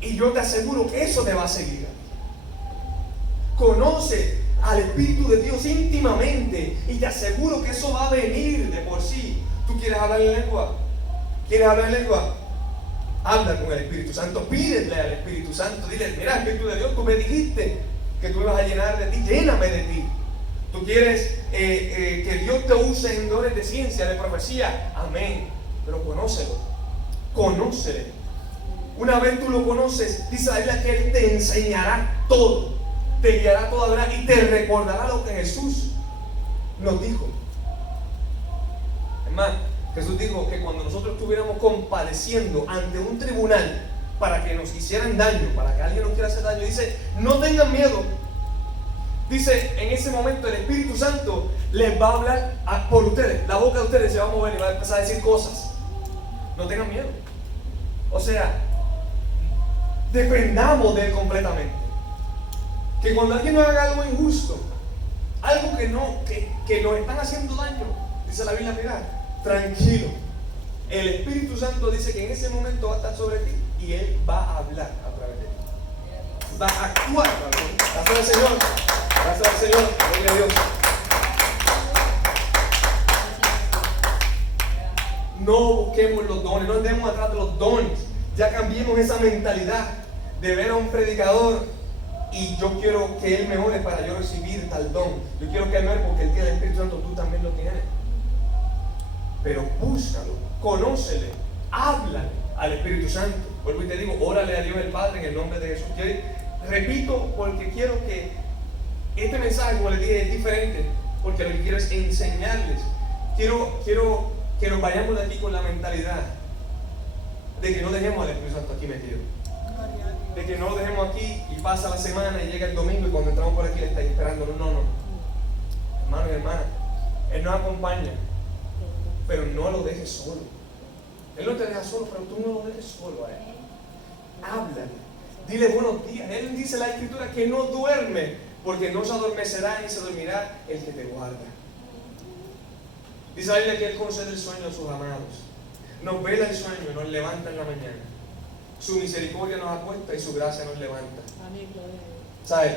y yo te aseguro que eso te va a seguir. Conoce al Espíritu de Dios íntimamente y te aseguro que eso va a venir de por sí. ¿Tú quieres hablar en lengua? ¿Quieres hablar en lengua? Habla con el Espíritu Santo, pídele al Espíritu Santo, dile: mira, Espíritu de Dios, tú me dijiste que tú ibas a llenar de ti, lléname de ti. Tú quieres que Dios te use en dones de ciencia, de profecía, amén, pero conócele. Una vez tú lo conoces, dice la Biblia que Él te enseñará todo, te guiará a toda verdad y te recordará lo que Jesús nos dijo. Es más, Jesús dijo que cuando nosotros estuviéramos compareciendo ante un tribunal para que nos hicieran daño, para que alguien nos quiera hacer daño, dice: no tengan miedo. Dice, en ese momento el Espíritu Santo les va a hablar por ustedes. La boca de ustedes se va a mover y va a empezar a decir cosas. No tengan miedo. O sea, dependamos de Él completamente. Que cuando alguien nos haga algo injusto, algo que nos están haciendo daño, dice la Biblia: mira, tranquilo. El Espíritu Santo dice que en ese momento va a estar sobre ti y Él va a hablar a través de ti. Va a actuar a través de ti. Gracias al Señor. Gracias al Señor. Gloria a Dios. No busquemos los dones, no andemos atrás de los dones. Ya cambiemos esa mentalidad de ver a un predicador y yo quiero que él me ore para yo recibir tal don. Yo quiero que él me ore porque él tiene el Espíritu Santo, tú también lo tienes. Pero búscalo, conócele, háblale al Espíritu Santo. Vuelvo y te digo, órale a Dios el Padre en el nombre de Jesús. Yo repito porque quiero que este mensaje, como les dije, es diferente, porque lo que quiero es enseñarles. Quiero que nos vayamos de aquí con la mentalidad de que no dejemos al Espíritu Santo aquí metido. De que no lo dejemos aquí y pasa la semana y llega el domingo y cuando entramos por aquí le estáis esperando. No. Hermano y hermana, Él nos acompaña, pero no lo dejes solo. Él no te deja solo, pero tú no lo dejes solo a Él. Háblale, dile buenos días. Él dice en la Escritura que no duerme, porque no se adormecerá ni se dormirá el que te guarda. Dice la Biblia que Él concede el sueño a sus amados. Nos vela el sueño y nos levanta en la mañana. Su misericordia nos acuesta y su gracia nos levanta. ¿Sabes?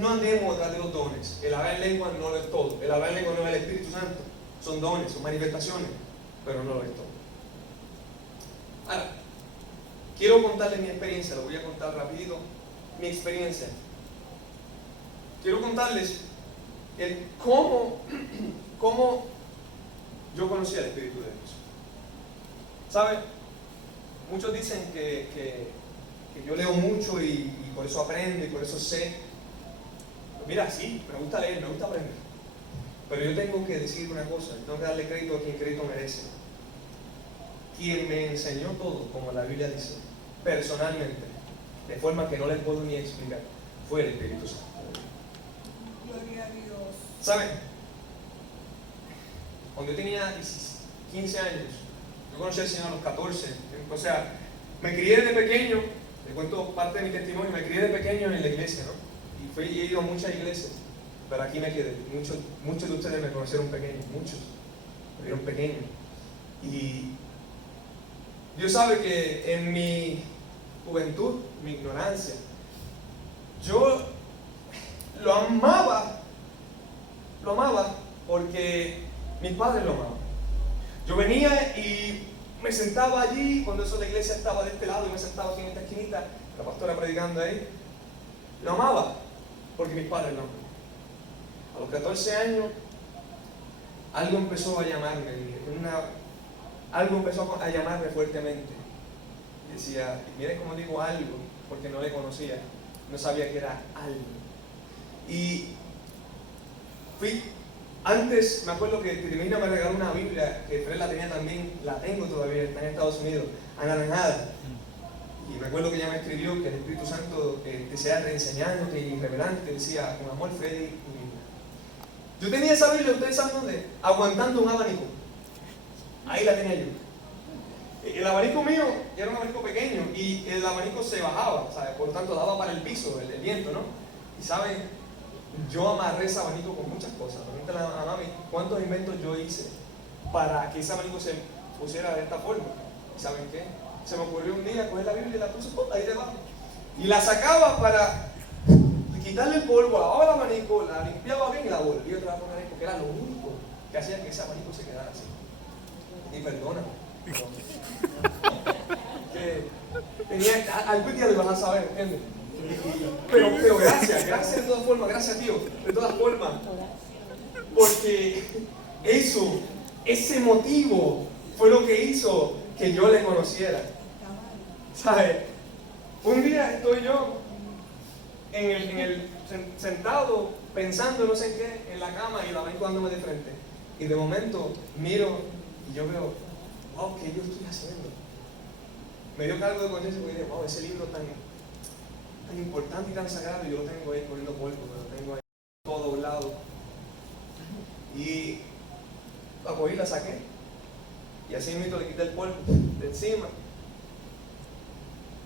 No andemos detrás de los dones. El hablar en lengua no lo es todo. El hablar en lengua no es el Espíritu Santo. Son dones, son manifestaciones, pero no lo es todo. Ahora, quiero contarles mi experiencia. Lo voy a contar rapidito. Mi experiencia. Quiero contarles cómo yo conocí al Espíritu de Dios. ¿Saben? Muchos dicen que yo leo mucho y por eso aprendo y por eso sé. Mira, sí, me gusta leer, me gusta aprender. Pero yo tengo que decir una cosa, tengo que darle crédito a quien crédito merece. Quien me enseñó todo, como la Biblia dice, personalmente, de forma que no les puedo ni explicar, fue el Espíritu Santo. Gloria a Dios. ¿Saben? Cuando yo tenía 15 años, yo conocí al Señor a los 14. O sea, me crié desde pequeño, les cuento parte de mi testimonio, me crié desde pequeño en la iglesia, ¿no? Y he ido a muchas iglesias, pero aquí me quedé. Muchos de ustedes me conocieron pequeño, muchos me vieron pequeño. Y Dios sabe que en mi juventud, mi ignorancia, yo lo amaba porque mis padres lo amaban. Yo venía y me sentaba allí, cuando eso la iglesia estaba de este lado y me sentaba aquí en esta esquinita, la pastora predicando ahí. Lo amaba. porque mis padres no. A los 14 años, algo empezó a llamarme, algo empezó a llamarme fuertemente. Y decía, miren cómo digo algo, porque no le conocía, no sabía que era algo. Y antes me acuerdo que Termina me regaló una Biblia, que Fred la tenía también, la tengo todavía, está en Estados Unidos, anaranjada. Y me acuerdo que ella me escribió que el Espíritu Santo te sea reenseñándote y revelante, decía, con amor, Freddy y Biblia. Yo tenía esa Biblia, ustedes saben dónde, aguantando un abanico. Ahí la tenía yo. El abanico mío era un abanico pequeño y el abanico se bajaba, ¿sabes? Por lo tanto daba para el piso, el viento, ¿no? Y ¿saben? Yo amarré ese abanico con muchas cosas. Pregúntale a mami cuántos inventos yo hice para que ese abanico se pusiera de esta forma. ¿Y saben qué? Se me ocurrió un día coger la Biblia y la puse ahí debajo. Y la sacaba para quitarle el polvo, lavaba el abanico, la limpiaba bien y la volví otra vez a poner ahí, porque era lo único que hacía que ese abanico se quedara así. Y perdóname. Que algún día lo vas a saber, ¿entiendes? Pero gracias de todas formas, gracias a Dios, de todas formas, porque ese motivo fue lo que hizo que yo le conociera. ¿Sabes? Un día estoy yo sentado pensando no sé qué en la cama y el abanico dándome de frente, y de momento miro y yo veo, wow, ¿qué yo estoy haciendo? Me dio cargo de conciencia porque dije, wow, ese libro tan importante y tan sagrado, yo lo tengo ahí corriendo polvo, lo tengo ahí todo doblado. Y la cogí, la saqué, y así mismo le quité el polvo de encima,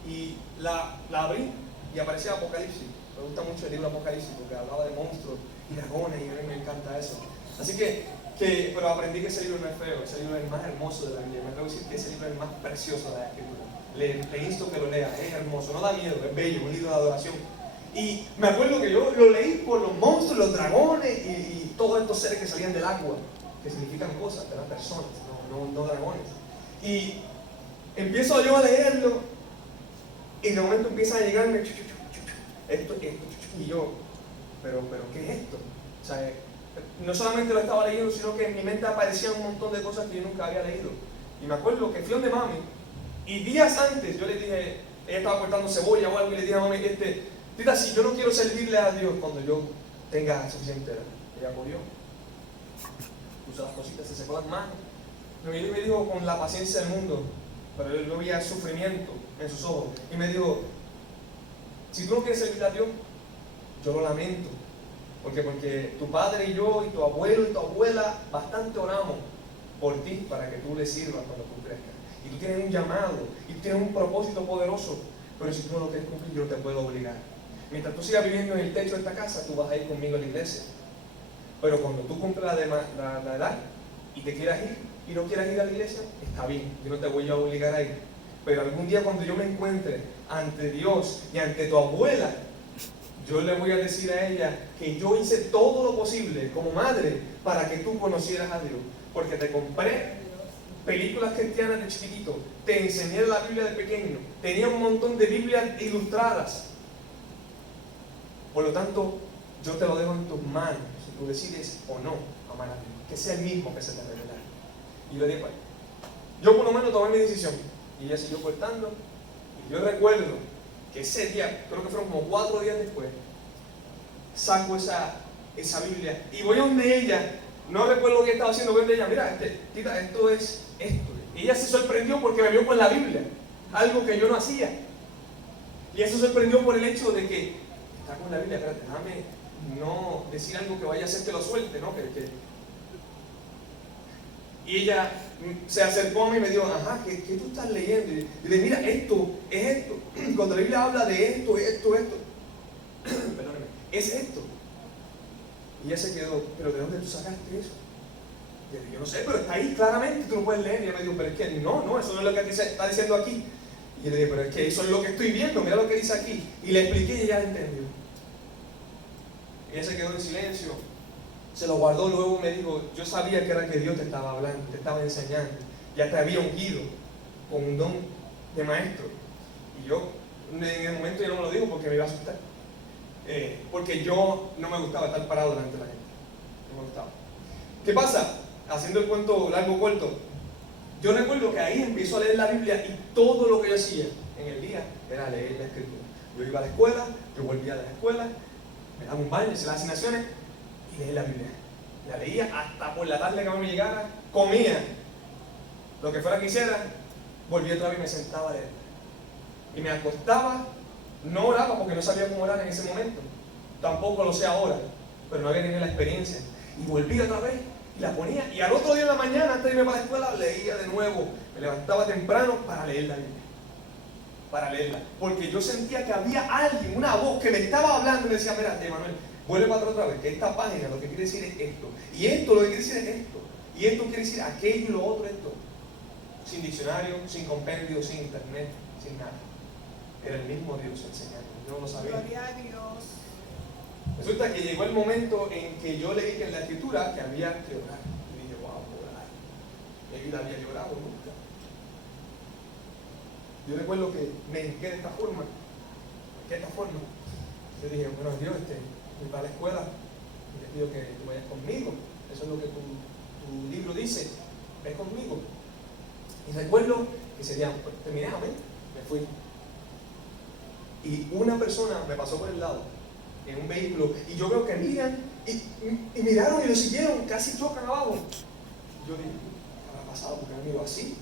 y la abrí, y aparecía Apocalipsis. Me gusta mucho el libro Apocalipsis porque hablaba de monstruos y dragones, y a mí me encanta eso. Así pero aprendí que ese libro no es feo, ese libro es el más hermoso de la Biblia. Me atrevo a decir que ese libro es el más precioso de la Escritura. Le insto que lo lea, es hermoso, no da miedo, es bello, un libro de adoración. Y me acuerdo que yo lo leí por los monstruos, los dragones y todos estos seres que salían del agua, que significan cosas, de las personas, no dragones. Y empiezo yo a leerlo y de momento empiezan a llegarme esto, y yo, pero ¿qué es esto? O sea, no solamente lo estaba leyendo, sino que en mi mente aparecían un montón de cosas que yo nunca había leído. Y me acuerdo que fui donde mami, y días antes yo le dije, ella estaba cortando cebolla o algo, y le dije a mami, tita, si yo no quiero servirle a Dios cuando yo tenga suficiente edad. Ella corrió, puso las cositas, se secó las manos, me miró y me dijo con la paciencia del mundo, pero yo veía sufrimiento en sus ojos, y me dijo, si tú no quieres servirle a Dios, yo lo lamento, porque tu padre y yo, y tu abuelo y tu abuela, bastante oramos por ti para que tú le sirvas cuando tú crezcas. Y tú tienes un llamado, y tú tienes un propósito poderoso, pero si tú no lo quieres cumplir, yo no te puedo obligar. Mientras tú sigas viviendo en el techo de esta casa, tú vas a ir conmigo a la iglesia. Pero cuando tú cumplas la edad y te quieras ir, y no quieras ir a la iglesia, está bien, yo no te voy a obligar a ir. Pero algún día cuando yo me encuentre ante Dios y ante tu abuela, yo le voy a decir a ella que yo hice todo lo posible como madre para que tú conocieras a Dios. Porque te compré películas cristianas de chiquitito, te enseñé la Biblia de pequeño, tenía un montón de Biblias ilustradas. Por lo tanto, yo te lo dejo en tus manos, si tú decides o no amar a Dios, que sea el mismo que se te revelará. Y yo le dije, yo por lo menos tomé mi decisión, y ella siguió cortando, y yo recuerdo que ese día, creo que fueron como 4 días después, saco esa Biblia, y voy donde ella, no recuerdo lo que estaba haciendo, voy donde ella, mira, tita, esto es esto. Y ella se sorprendió porque me vio con la Biblia, algo que yo no hacía. Y ella se sorprendió por el hecho de que está con la Biblia, espérate, déjame no decir algo que vaya a hacer que lo suelte, ¿no? Y ella se acercó a mí y me dijo, ajá, ¿qué tú estás leyendo? Y le dije, mira, esto es esto. Cuando la Biblia habla de esto, perdóneme, es esto. Y ella se quedó, ¿pero de dónde tú sacaste eso? Y yo dije, yo no sé, pero está ahí claramente, tú lo puedes leer. Y ella me dijo, pero es que no, eso no es lo que está diciendo aquí. Y yo le dije, pero es que eso es lo que estoy viendo, mira lo que dice aquí. Y le expliqué y ella entendió. Ella se quedó en silencio, se lo guardó, luego me dijo, yo sabía que era que Dios te estaba hablando, te estaba enseñando, ya te había ungido con un don de maestro. Y yo, en el momento ya no me lo dijo porque me iba a asustar. porque yo no me gustaba estar parado delante de la gente. No me gustaba. ¿Qué pasa? Haciendo el cuento largo corto, yo recuerdo que ahí empiezo a leer la Biblia y todo lo que yo hacía en el día era leer la Escritura. Yo iba a la escuela, yo volvía de la escuela, me daba un baño, hacía las asignaciones y leía la Biblia. La leía hasta por la tarde que a mí me llegara, comía lo que fuera que hiciera, volvía otra vez y me sentaba a leer. Y me acostaba, no oraba porque no sabía cómo orar en ese momento, tampoco lo sé ahora, pero no había tenido la experiencia. Y volvía otra vez y la ponía, y al otro día en la mañana, antes de irme para la escuela, leía de nuevo. Me levantaba temprano para leer la Biblia. Para leerla, porque yo sentía que había alguien, una voz que me estaba hablando y me decía: mira, Emanuel, vuelve para atrás otra vez, que esta página lo que quiere decir es esto, y esto lo que quiere decir es esto, y esto quiere decir aquello y lo otro, esto. Sin diccionario, sin compendio, sin internet, sin nada. Era el mismo Dios enseñando, yo no lo sabía. Gloria a Dios. Resulta que llegó el momento en que yo leí que en la Escritura que había que orar. Y dije: wow, orar. Mi vida había llorado nunca. Yo recuerdo que me hinqué de esta forma. Yo dije: bueno, Dios, voy para la escuela y te pido que tú vayas conmigo. Eso es lo que tu libro dice. Ven conmigo. Y recuerdo que ese día terminé, amén, me fui. Y una persona me pasó por el lado en un vehículo y yo veo que miran y miraron y lo siguieron, casi chocan abajo. Yo dije: ¿qué habrá pasado? Porque me miró así.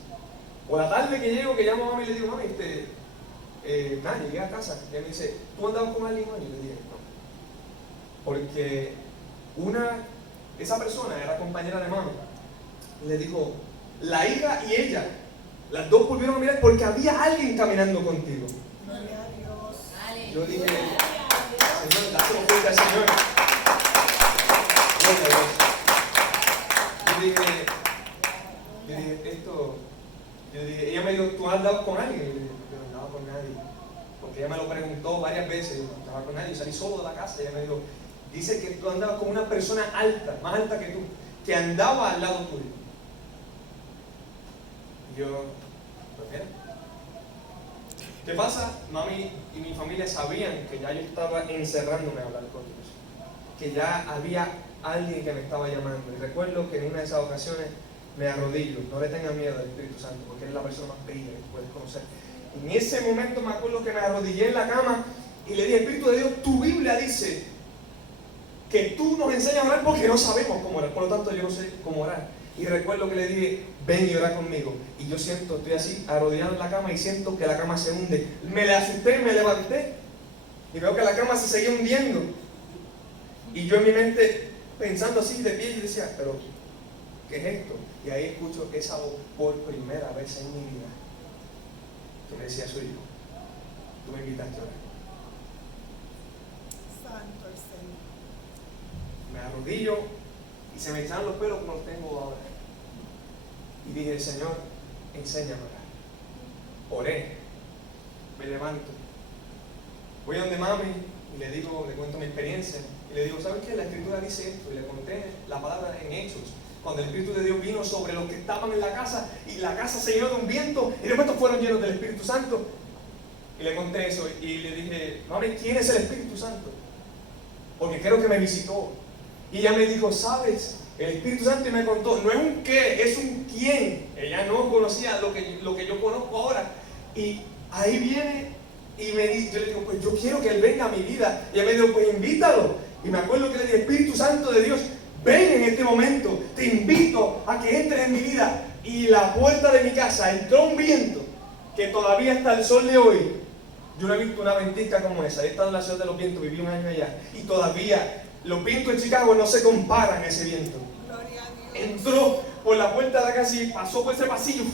O la tarde que llego, que llamo a mami y le digo: mami, nada, llegué a casa. Y ella me dice: ¿tú andabas con alguien más? Y yo le dije: no. Porque esa persona era compañera de mami. Le dijo: la hija y ella, las dos volvieron a mirar porque había alguien caminando contigo. Gloria a Dios. Yo dije: Señor, dáselo fuerte al Señor. Gloria a Dios. Yo dije, ella me dijo: ¿tú andabas con alguien? Y yo dije: yo no andaba con nadie. Porque ella me lo preguntó varias veces. Yo no andaba con nadie. Yo salí solo de la casa. Ella me dijo: dice que tú andabas con una persona alta, más alta que tú, que andaba al lado tuyo. Y yo: pues mira. ¿Qué pasa? Mami y mi familia sabían que ya yo estaba encerrándome a hablar con Dios. Que ya había alguien que me estaba llamando. Y recuerdo que en una de esas ocasiones me arrodillo. No le tengan miedo al Espíritu Santo, porque es la persona más bella que tú puedes conocer. En ese momento me acuerdo que me arrodillé en la cama y le dije: Espíritu de Dios, tu Biblia dice que tú nos enseñas a orar porque no sabemos cómo orar. Por lo tanto, yo no sé cómo orar. Y recuerdo que le dije: ven y ora conmigo. Y yo estoy así, arrodillado en la cama y siento que la cama se hunde. Me asusté, me levanté y veo que la cama se seguía hundiendo. Y yo en mi mente, pensando así de pie, yo decía: pero ¿qué es esto? Y ahí escucho esa voz por primera vez en mi vida que me decía: soy yo. Tú me invitaste a orar. Santo el Señor. Me arrodillo y se me echaron los pelos como los tengo ahora. Y dije: Señor, enséñame a orar. Oré, me levanto, voy a donde mami y le cuento mi experiencia. Y le digo: ¿sabes qué? La Escritura dice esto. Y le conté la palabra en Hechos, cuando el Espíritu de Dios vino sobre los que estaban en la casa y la casa se llenó de un viento y de momento fueron llenos del Espíritu Santo. Y le conté eso y le dije: mami, ¿quién es el Espíritu Santo? Porque creo que me visitó. Y ella me dijo: ¿sabes? El Espíritu Santo, y me contó, no es un qué, es un quién. Ella no conocía lo que yo conozco ahora. Y ahí viene y yo le digo: pues yo quiero que Él venga a mi vida. Y ella me dijo: pues invítalo. Y me acuerdo que le dije: Espíritu Santo de Dios, ven en este momento, te invito a que entres en mi vida. Y la puerta de mi casa entró un viento que todavía hasta el sol de hoy, yo no he visto una ventisca como esa. He estado en la ciudad de los vientos, viví un año allá, y todavía los vientos en Chicago no se comparan a ese viento. Gloria a Dios. Entró por la puerta de la casa y pasó por ese pasillo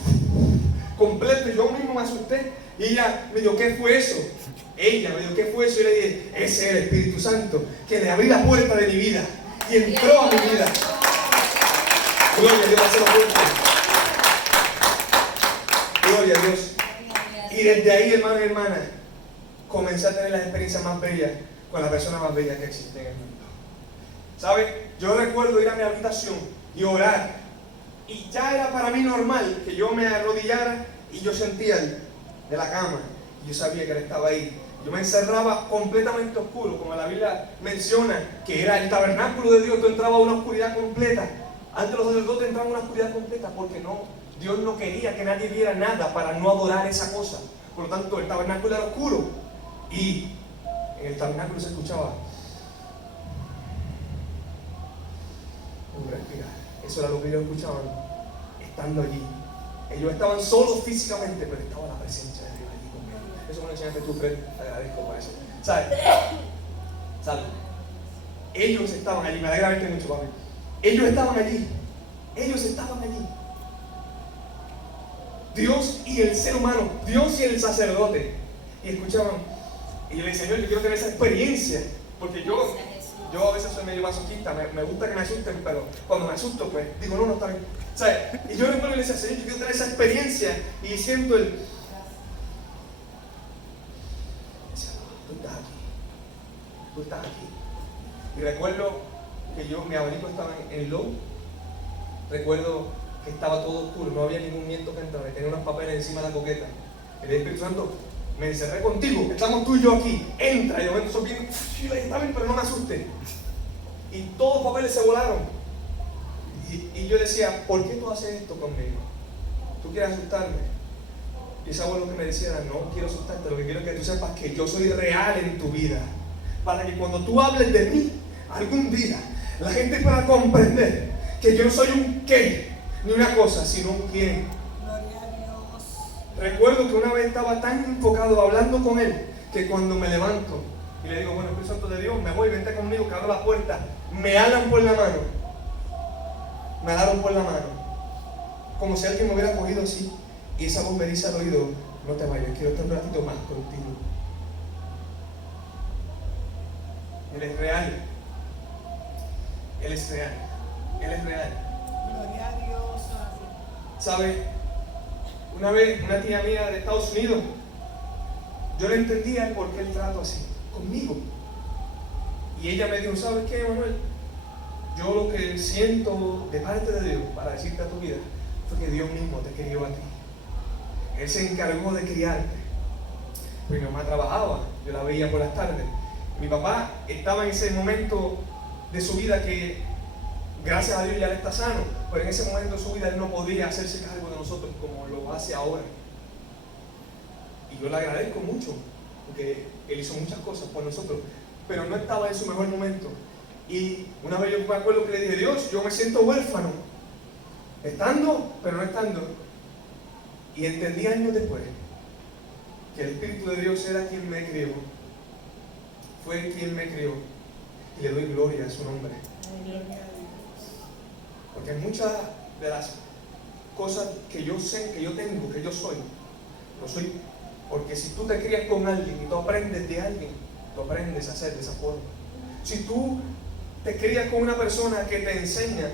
completo, y yo mismo me asusté. Y ella me dijo: ¿qué fue eso? Ella me dijo: ¿qué fue eso? Y le dije: ese es el Espíritu Santo, que le abrí la puerta de mi vida y entró a mi vida. Gloria a Dios, hazlo fuerte. Gloria a Dios. Y desde ahí, hermanos y hermanas, comencé a tener las experiencias más bellas con la persona más bella que existe en el mundo. ¿Sabes? Yo recuerdo ir a mi habitación y orar, y ya era para mí normal que yo me arrodillara y yo sentía de la cama, y yo sabía que Él estaba ahí. Yo me encerraba completamente oscuro, como la Biblia menciona, que era el tabernáculo de Dios. Tú entrabas a una oscuridad completa. Antes los sacerdotes entraban a una oscuridad completa porque Dios no quería que nadie viera nada para no adorar esa cosa. Por lo tanto, el tabernáculo era oscuro. Y en el tabernáculo se escuchaba un respirar. Eso era lo que ellos escuchaban estando allí. Ellos estaban solos físicamente, pero estaba la presencia de Dios allí con ellos. Eso me lo enseñaste tú, Fred. Te agradezco por eso. ¿Sabes? Ellos estaban allí. Me alegra verte mucho, papi. Ellos estaban allí. Ellos estaban allí. Dios y el ser humano, Dios y el sacerdote. Y escuchaban. Y yo le dije, Señor, yo quiero tener esa experiencia. Porque yo a veces soy medio masoquista. Me gusta que me asusten, pero cuando me asusto, pues digo, no está bien. ¿Sabes? Y yo recuerdo que le decía, Señor, yo quiero tener esa experiencia. Y siento el... Tú estás aquí. Tú estás aquí. Y recuerdo que mi abanico estaba en low. Recuerdo que estaba todo oscuro, no había ningún viento que entrara, tenía unos papeles encima de la coqueta. El Espíritu Santo, me encerré contigo, estamos tú y yo aquí, entra. Y de momento son bien, está bien, pero no me asuste. Y todos los papeles se volaron. Y yo decía, ¿por qué tú haces esto conmigo? ¿Tú quieres asustarme? Y ese abuelo que me decía era, no quiero asustarte, lo que quiero es que tú sepas que yo soy real en tu vida. Para que cuando tú hables de mí, algún día, la gente pueda comprender que yo no soy un qué, ni una cosa, sino un quién. Gloria a Dios. Recuerdo que una vez estaba tan enfocado hablando con él, que cuando me levanto y le digo, bueno, Espíritu Santo de Dios, me voy, vente conmigo, que abro la puerta, me alan por la mano. Me alaron por la mano. Como si alguien me hubiera cogido así. Y esa voz me dice al oído, no te vayas, quiero estar un ratito más contigo. Él es real. Él es real. Él es real. Gloria a Dios. ¿Sabe? Una vez una tía mía de Estados Unidos, yo no entendía el por qué él trato así conmigo. Y ella me dijo, ¿sabes qué, Manuel? Yo lo que siento de parte de Dios para decirte a tu vida fue que Dios mismo te crió a ti. Él se encargó de criarte. Pues mi mamá trabajaba, yo la veía por las tardes. Mi papá estaba en ese momento de su vida que, gracias a Dios, ya él está sano, pero en ese momento de su vida él no podía hacerse cargo de nosotros como lo hace ahora. Y yo le agradezco mucho, porque él hizo muchas cosas por nosotros, pero no estaba en su mejor momento. Y una vez yo me acuerdo que le dije, Dios, yo me siento huérfano, estando, pero no estando. Y entendí años después que el Espíritu de Dios era quien me crió, fue quien me crió, y le doy gloria a su nombre. Gloria a Dios. Porque muchas de las cosas que yo sé, que yo tengo, que yo soy, no soy, porque si tú te crías con alguien y tú aprendes de alguien, tú aprendes a hacer de esa forma. Si tú te crías con una persona que te enseña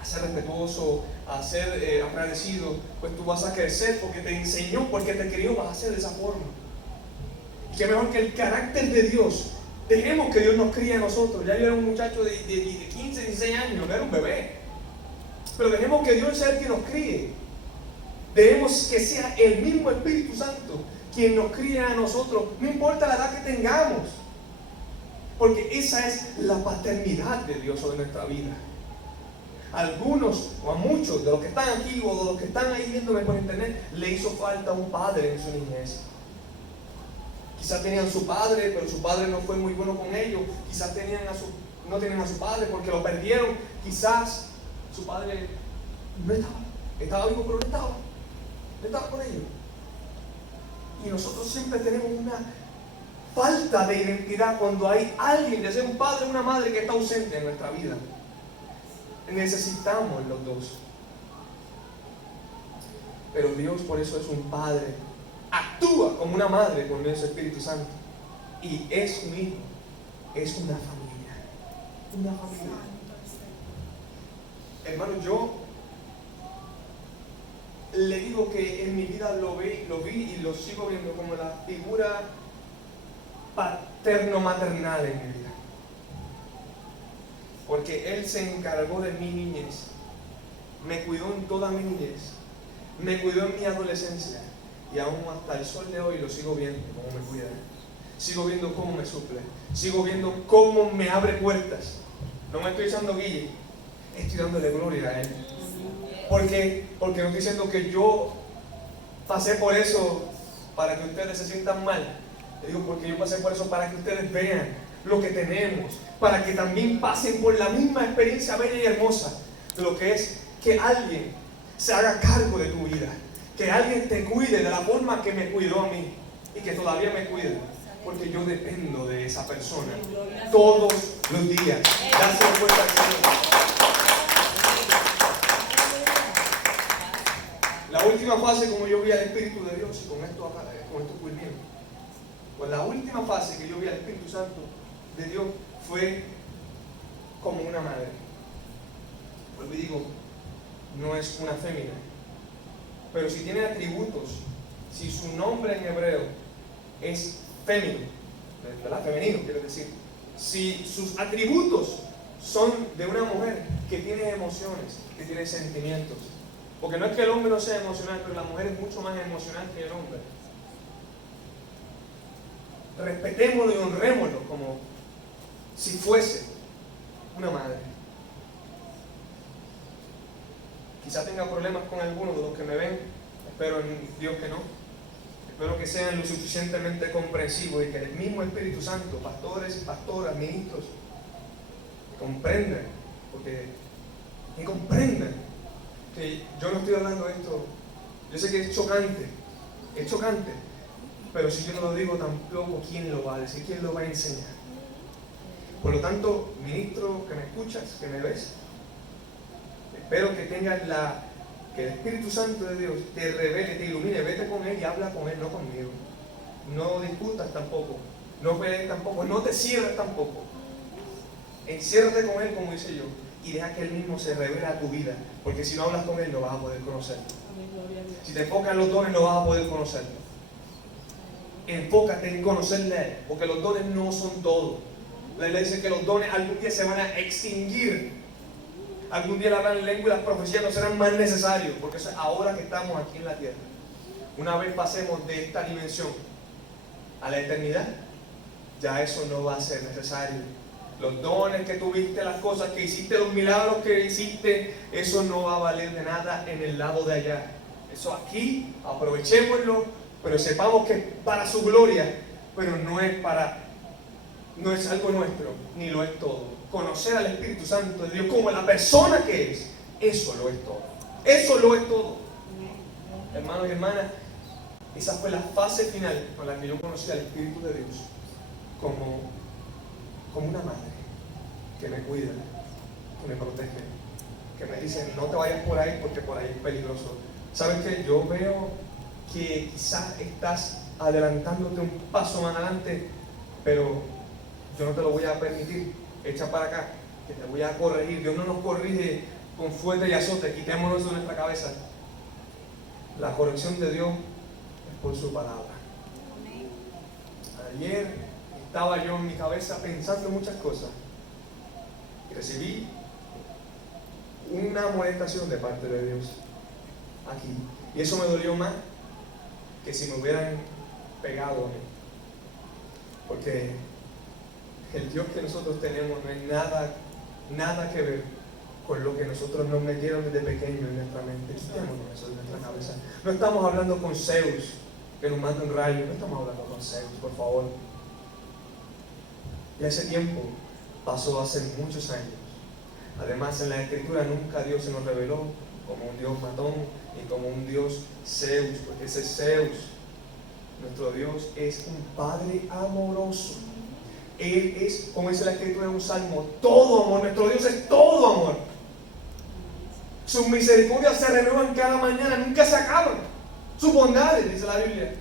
a ser respetuoso, a ser agradecido, pues tú vas a crecer porque te enseñó, porque te crió, vas a ser de esa forma. Y qué mejor que el carácter de Dios. Dejemos que Dios nos críe a nosotros. Ya yo era un muchacho de 15, 16 años, no era un bebé. Pero dejemos que Dios sea el que nos críe. Dejemos que sea el mismo Espíritu Santo quien nos críe a nosotros, no importa la edad que tengamos. Porque esa es la paternidad de Dios sobre nuestra vida. A algunos o a muchos de los que están aquí o de los que están ahí viéndome por internet, le hizo falta un padre en su niñez. Quizás tenían su padre, pero su padre no fue muy bueno con ellos. Quizás no tenían a su padre porque lo perdieron. Quizás su padre no estaba vivo, pero no estaba con ellos. Y nosotros siempre tenemos una falta de identidad cuando hay alguien, ya sea un padre o una madre, que está ausente en nuestra vida. Necesitamos los dos. Pero Dios por eso es un padre. Actúa como una madre con ese Espíritu Santo. Y es un hijo. Es una familia. Una familia. Hermano, yo le digo que en mi vida lo vi y lo sigo viendo como la figura paterno-maternal en mi vida. Porque Él se encargó de mi niñez, me cuidó en toda mi niñez, me cuidó en mi adolescencia y aún hasta el sol de hoy lo sigo viendo como me cuida. sigo viendo cómo me suple, sigo viendo cómo me abre puertas. No me estoy echando guille, estoy dándole gloria a Él. Porque no estoy diciendo que yo pasé por eso para que ustedes se sientan mal. Le digo porque yo pasé por eso para que ustedes vean lo que tenemos, para que también pasen por la misma experiencia bella y hermosa de lo que es que alguien se haga cargo de tu vida, que alguien te cuide de la forma que me cuidó a mí y que todavía me cuida, porque yo dependo de esa persona todos los días. Gracias por estar aquí. La última fase, como yo vi al Espíritu de Dios, y con esto culmino, pues la última fase que yo vi al Espíritu Santo de Dios fue como una madre. Vuelvo y digo, no es una fémina, pero si tiene atributos, si su nombre en hebreo es fémino, ¿verdad? Femenino, quiero decir, si sus atributos son de una mujer que tiene emociones, que tiene sentimientos, porque no es que el hombre no sea emocional, pero la mujer es mucho más emocional que el hombre. Respetémoslo y honrémoslo como si fuese una madre. Quizá tenga problemas con algunos de los que me ven, espero en Dios que no. Espero que sean lo suficientemente comprensivos y que el mismo Espíritu Santo, pastores y pastoras, ministros, comprendan, que comprendan que yo no estoy hablando de esto. Yo sé que es chocante, pero si yo no lo digo tampoco, ¿quién lo va a decir? ¿Quién lo va a enseñar? Por lo tanto, ministro que me escuchas, que me ves, espero que tengas que el Espíritu Santo de Dios te revele, te ilumine, vete con Él y habla con Él, no conmigo. No discutas tampoco, no pelees tampoco, no te cierres tampoco. Enciérrate con Él como hice yo y deja que Él mismo se revele a tu vida, porque si no hablas con Él no vas a poder conocerlo. Si te enfocas en los dones no vas a poder conocerlo. Enfócate en conocerle a Él, porque los dones no son todo. La Biblia dice que los dones algún día se van a extinguir. Algún día el hablar en lengua y las profecías no serán más necesarios, porque eso es ahora que estamos aquí en la tierra. Una vez pasemos de esta dimensión a la eternidad, ya eso no va a ser necesario. Los dones que tuviste, las cosas que hiciste, los milagros que hiciste, eso no va a valer de nada en el lado de allá. Eso aquí, aprovechémoslo, pero sepamos que es para su gloria, pero no es algo nuestro, ni lo es todo. Conocer al Espíritu Santo de Dios como la persona que es, eso lo es todo. Eso lo es todo. Hermanos y hermanas, esa fue la fase final con la que yo conocí al Espíritu de Dios como una madre que me cuida, que me protege, que me dice no te vayas por ahí porque por ahí es peligroso. ¿Sabes qué? Yo veo que quizás estás adelantándote un paso más adelante, pero yo no te lo voy a permitir. Echa para acá, que te voy a corregir. Dios no nos corrige con fuerte y azote, quitémonos eso de nuestra cabeza. La corrección de Dios es por su palabra. Ayer estaba yo en mi cabeza pensando muchas cosas y recibí una amonestación de parte de Dios aquí, y eso me dolió más que si me hubieran pegado a mí, porque el Dios que nosotros tenemos no es nada que ver con lo que nosotros nos metieron desde pequeños en nuestra mente. Quitémonos eso de nuestra cabeza. No estamos hablando con Zeus que nos manda un rayo, no estamos hablando con Zeus, por favor. Y ese tiempo pasó hace muchos años. Además, en la Escritura nunca Dios se nos reveló como un Dios matón y como un Dios Zeus, porque ese Zeus, nuestro Dios, es un Padre amoroso. Él es, como dice la Escritura en un salmo, todo amor. Nuestro Dios es todo amor. Sus misericordias se renuevan cada mañana, nunca se acaban. Sus bondades, dice la Biblia.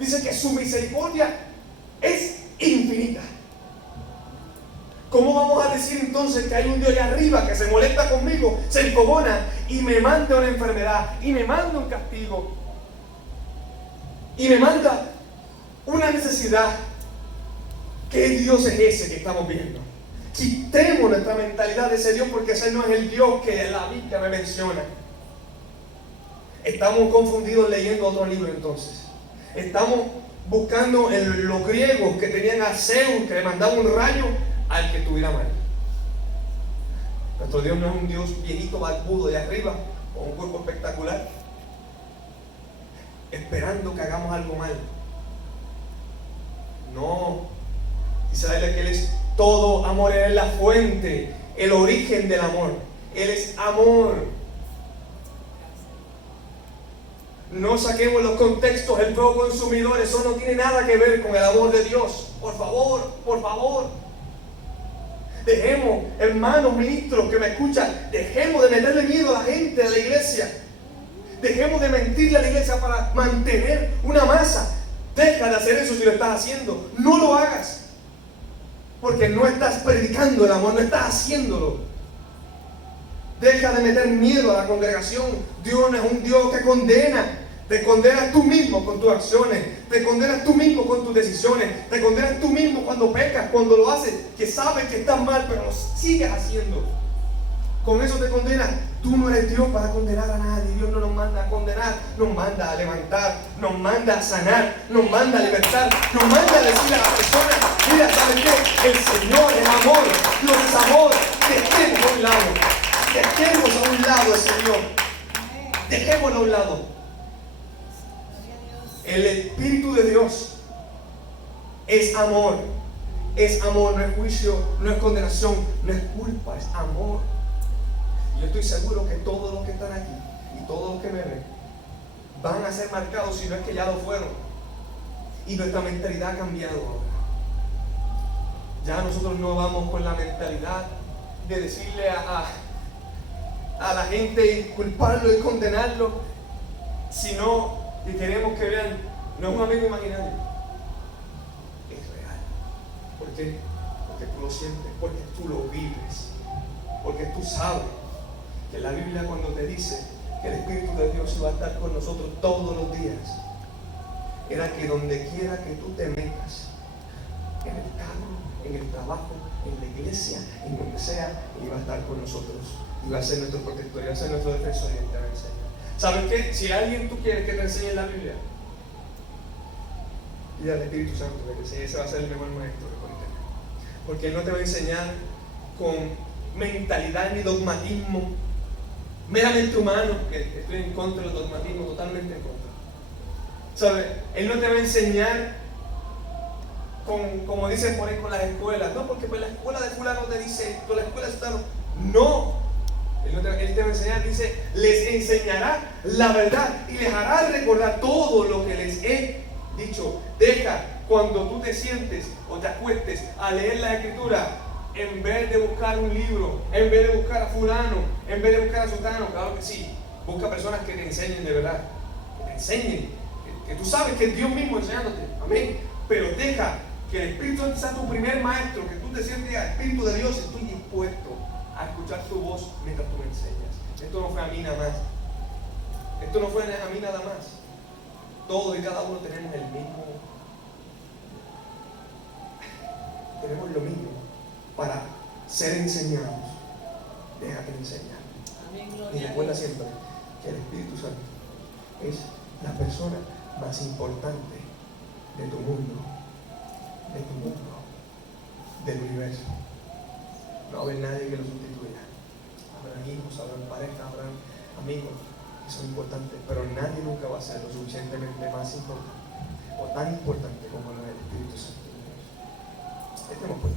Dice que su misericordia es infinita. ¿Cómo vamos a decir entonces que hay un Dios allá arriba que se molesta conmigo, se encogona y me manda una enfermedad, y me manda un castigo, y me manda una necesidad? ¿Qué Dios es ese que estamos viendo? Quitemos nuestra mentalidad de ese Dios, porque ese no es el Dios que la Biblia me menciona. Estamos confundidos leyendo otro libro entonces. Estamos buscando en los griegos que tenían a Zeus, que le mandaba un rayo al que estuviera mal. Nuestro Dios no es un Dios viejito, barbudo de arriba, con un cuerpo espectacular, esperando que hagamos algo mal. No. Dice la Biblia que Él es todo amor, Él es la fuente, el origen del amor. Él es amor. No saquemos los contextos el fuego consumidor, eso no tiene nada que ver con el amor de Dios. Por favor, por favor. Dejemos, hermanos, ministros que me escuchan, dejemos de meterle miedo a la gente de la iglesia. Dejemos de mentirle a la iglesia para mantener una masa. Deja de hacer eso si lo estás haciendo. No lo hagas. Porque no estás predicando el amor, no estás haciéndolo. Deja de meter miedo a la congregación. Dios no es un Dios que condena. Te condenas tú mismo con tus acciones. Te condenas tú mismo con tus decisiones. Te condenas tú mismo cuando pecas, cuando lo haces, que sabes que estás mal, pero lo sigues haciendo. Con eso te condenas. Tú no eres Dios para condenar a nadie. Dios no nos manda a condenar, nos manda a levantar, nos manda a sanar, nos manda a libertar, nos manda a decirle a la persona: mira, ¿sabes qué? El Señor es amor, Dios es amor. Dejemos a un lado, dejemos a un lado al Señor, dejémoslo a un lado. El Espíritu de Dios es amor, no es juicio, no es condenación, no es culpa, es amor. Yo estoy seguro que todos los que están aquí y todos los que me ven van a ser marcados, si no es que ya lo fueron. Y nuestra mentalidad ha cambiado ahora. Ya nosotros no vamos con la mentalidad de decirle a la gente y culparlo y condenarlo, sino que queremos que vean, no es un amigo imaginario, es real. ¿Por qué? Porque tú lo sientes, porque tú lo vives, porque tú sabes que la Biblia, cuando te dice que el Espíritu de Dios va a estar con nosotros todos los días, era que donde quiera que tú te metas, en el carro, en el trabajo, en la iglesia, en donde sea, Él va a estar con nosotros, y va a ser nuestro protector, y va a ser nuestro defensor, y te va a enseñar. ¿Sabes qué? Si alguien tú quieres que te enseñe la Biblia, pide al Espíritu Santo que te enseñe. Ese va a ser el mejor maestro que puede tener, porque Él no te va a enseñar con mentalidad ni dogmatismo meramente humano, que estoy en contra del dogmatismo, totalmente en contra. ¿Sabes? Él no te va a enseñar como dicen por ahí con las escuelas, no, porque pues la escuela de fulano te dice esto, la escuela de fulano, no. Él te va a enseñar, dice, les enseñará la verdad y les hará recordar todo lo que les he dicho. Deja, cuando tú te sientes o te acuestes a leer la Escritura, en vez de buscar un libro, en vez de buscar a fulano, en vez de buscar a sutano, claro que sí, busca personas que te enseñen de verdad, que te enseñen, que tú sabes que es Dios mismo enseñándote, amén. Pero deja que el Espíritu Santo sea tu primer maestro, que tú te sientes al Espíritu de Dios y estoy dispuesto a escuchar tu voz mientras tú me enseñas. Esto no fue a mí nada más. Esto no fue a mí nada más. Todos y cada uno tenemos el mismo. Tenemos lo mismo para ser enseñados. Déjate enseñar. Y recuerda siempre que el Espíritu Santo es la persona más importante de tu mundo, del universo. No va a haber nadie que lo sustituya. Habrán hijos, habrán parejas, habrán amigos que son importantes, pero nadie nunca va a ser lo suficientemente más importante o tan importante como lo es el Espíritu Santo de Dios. Estemos por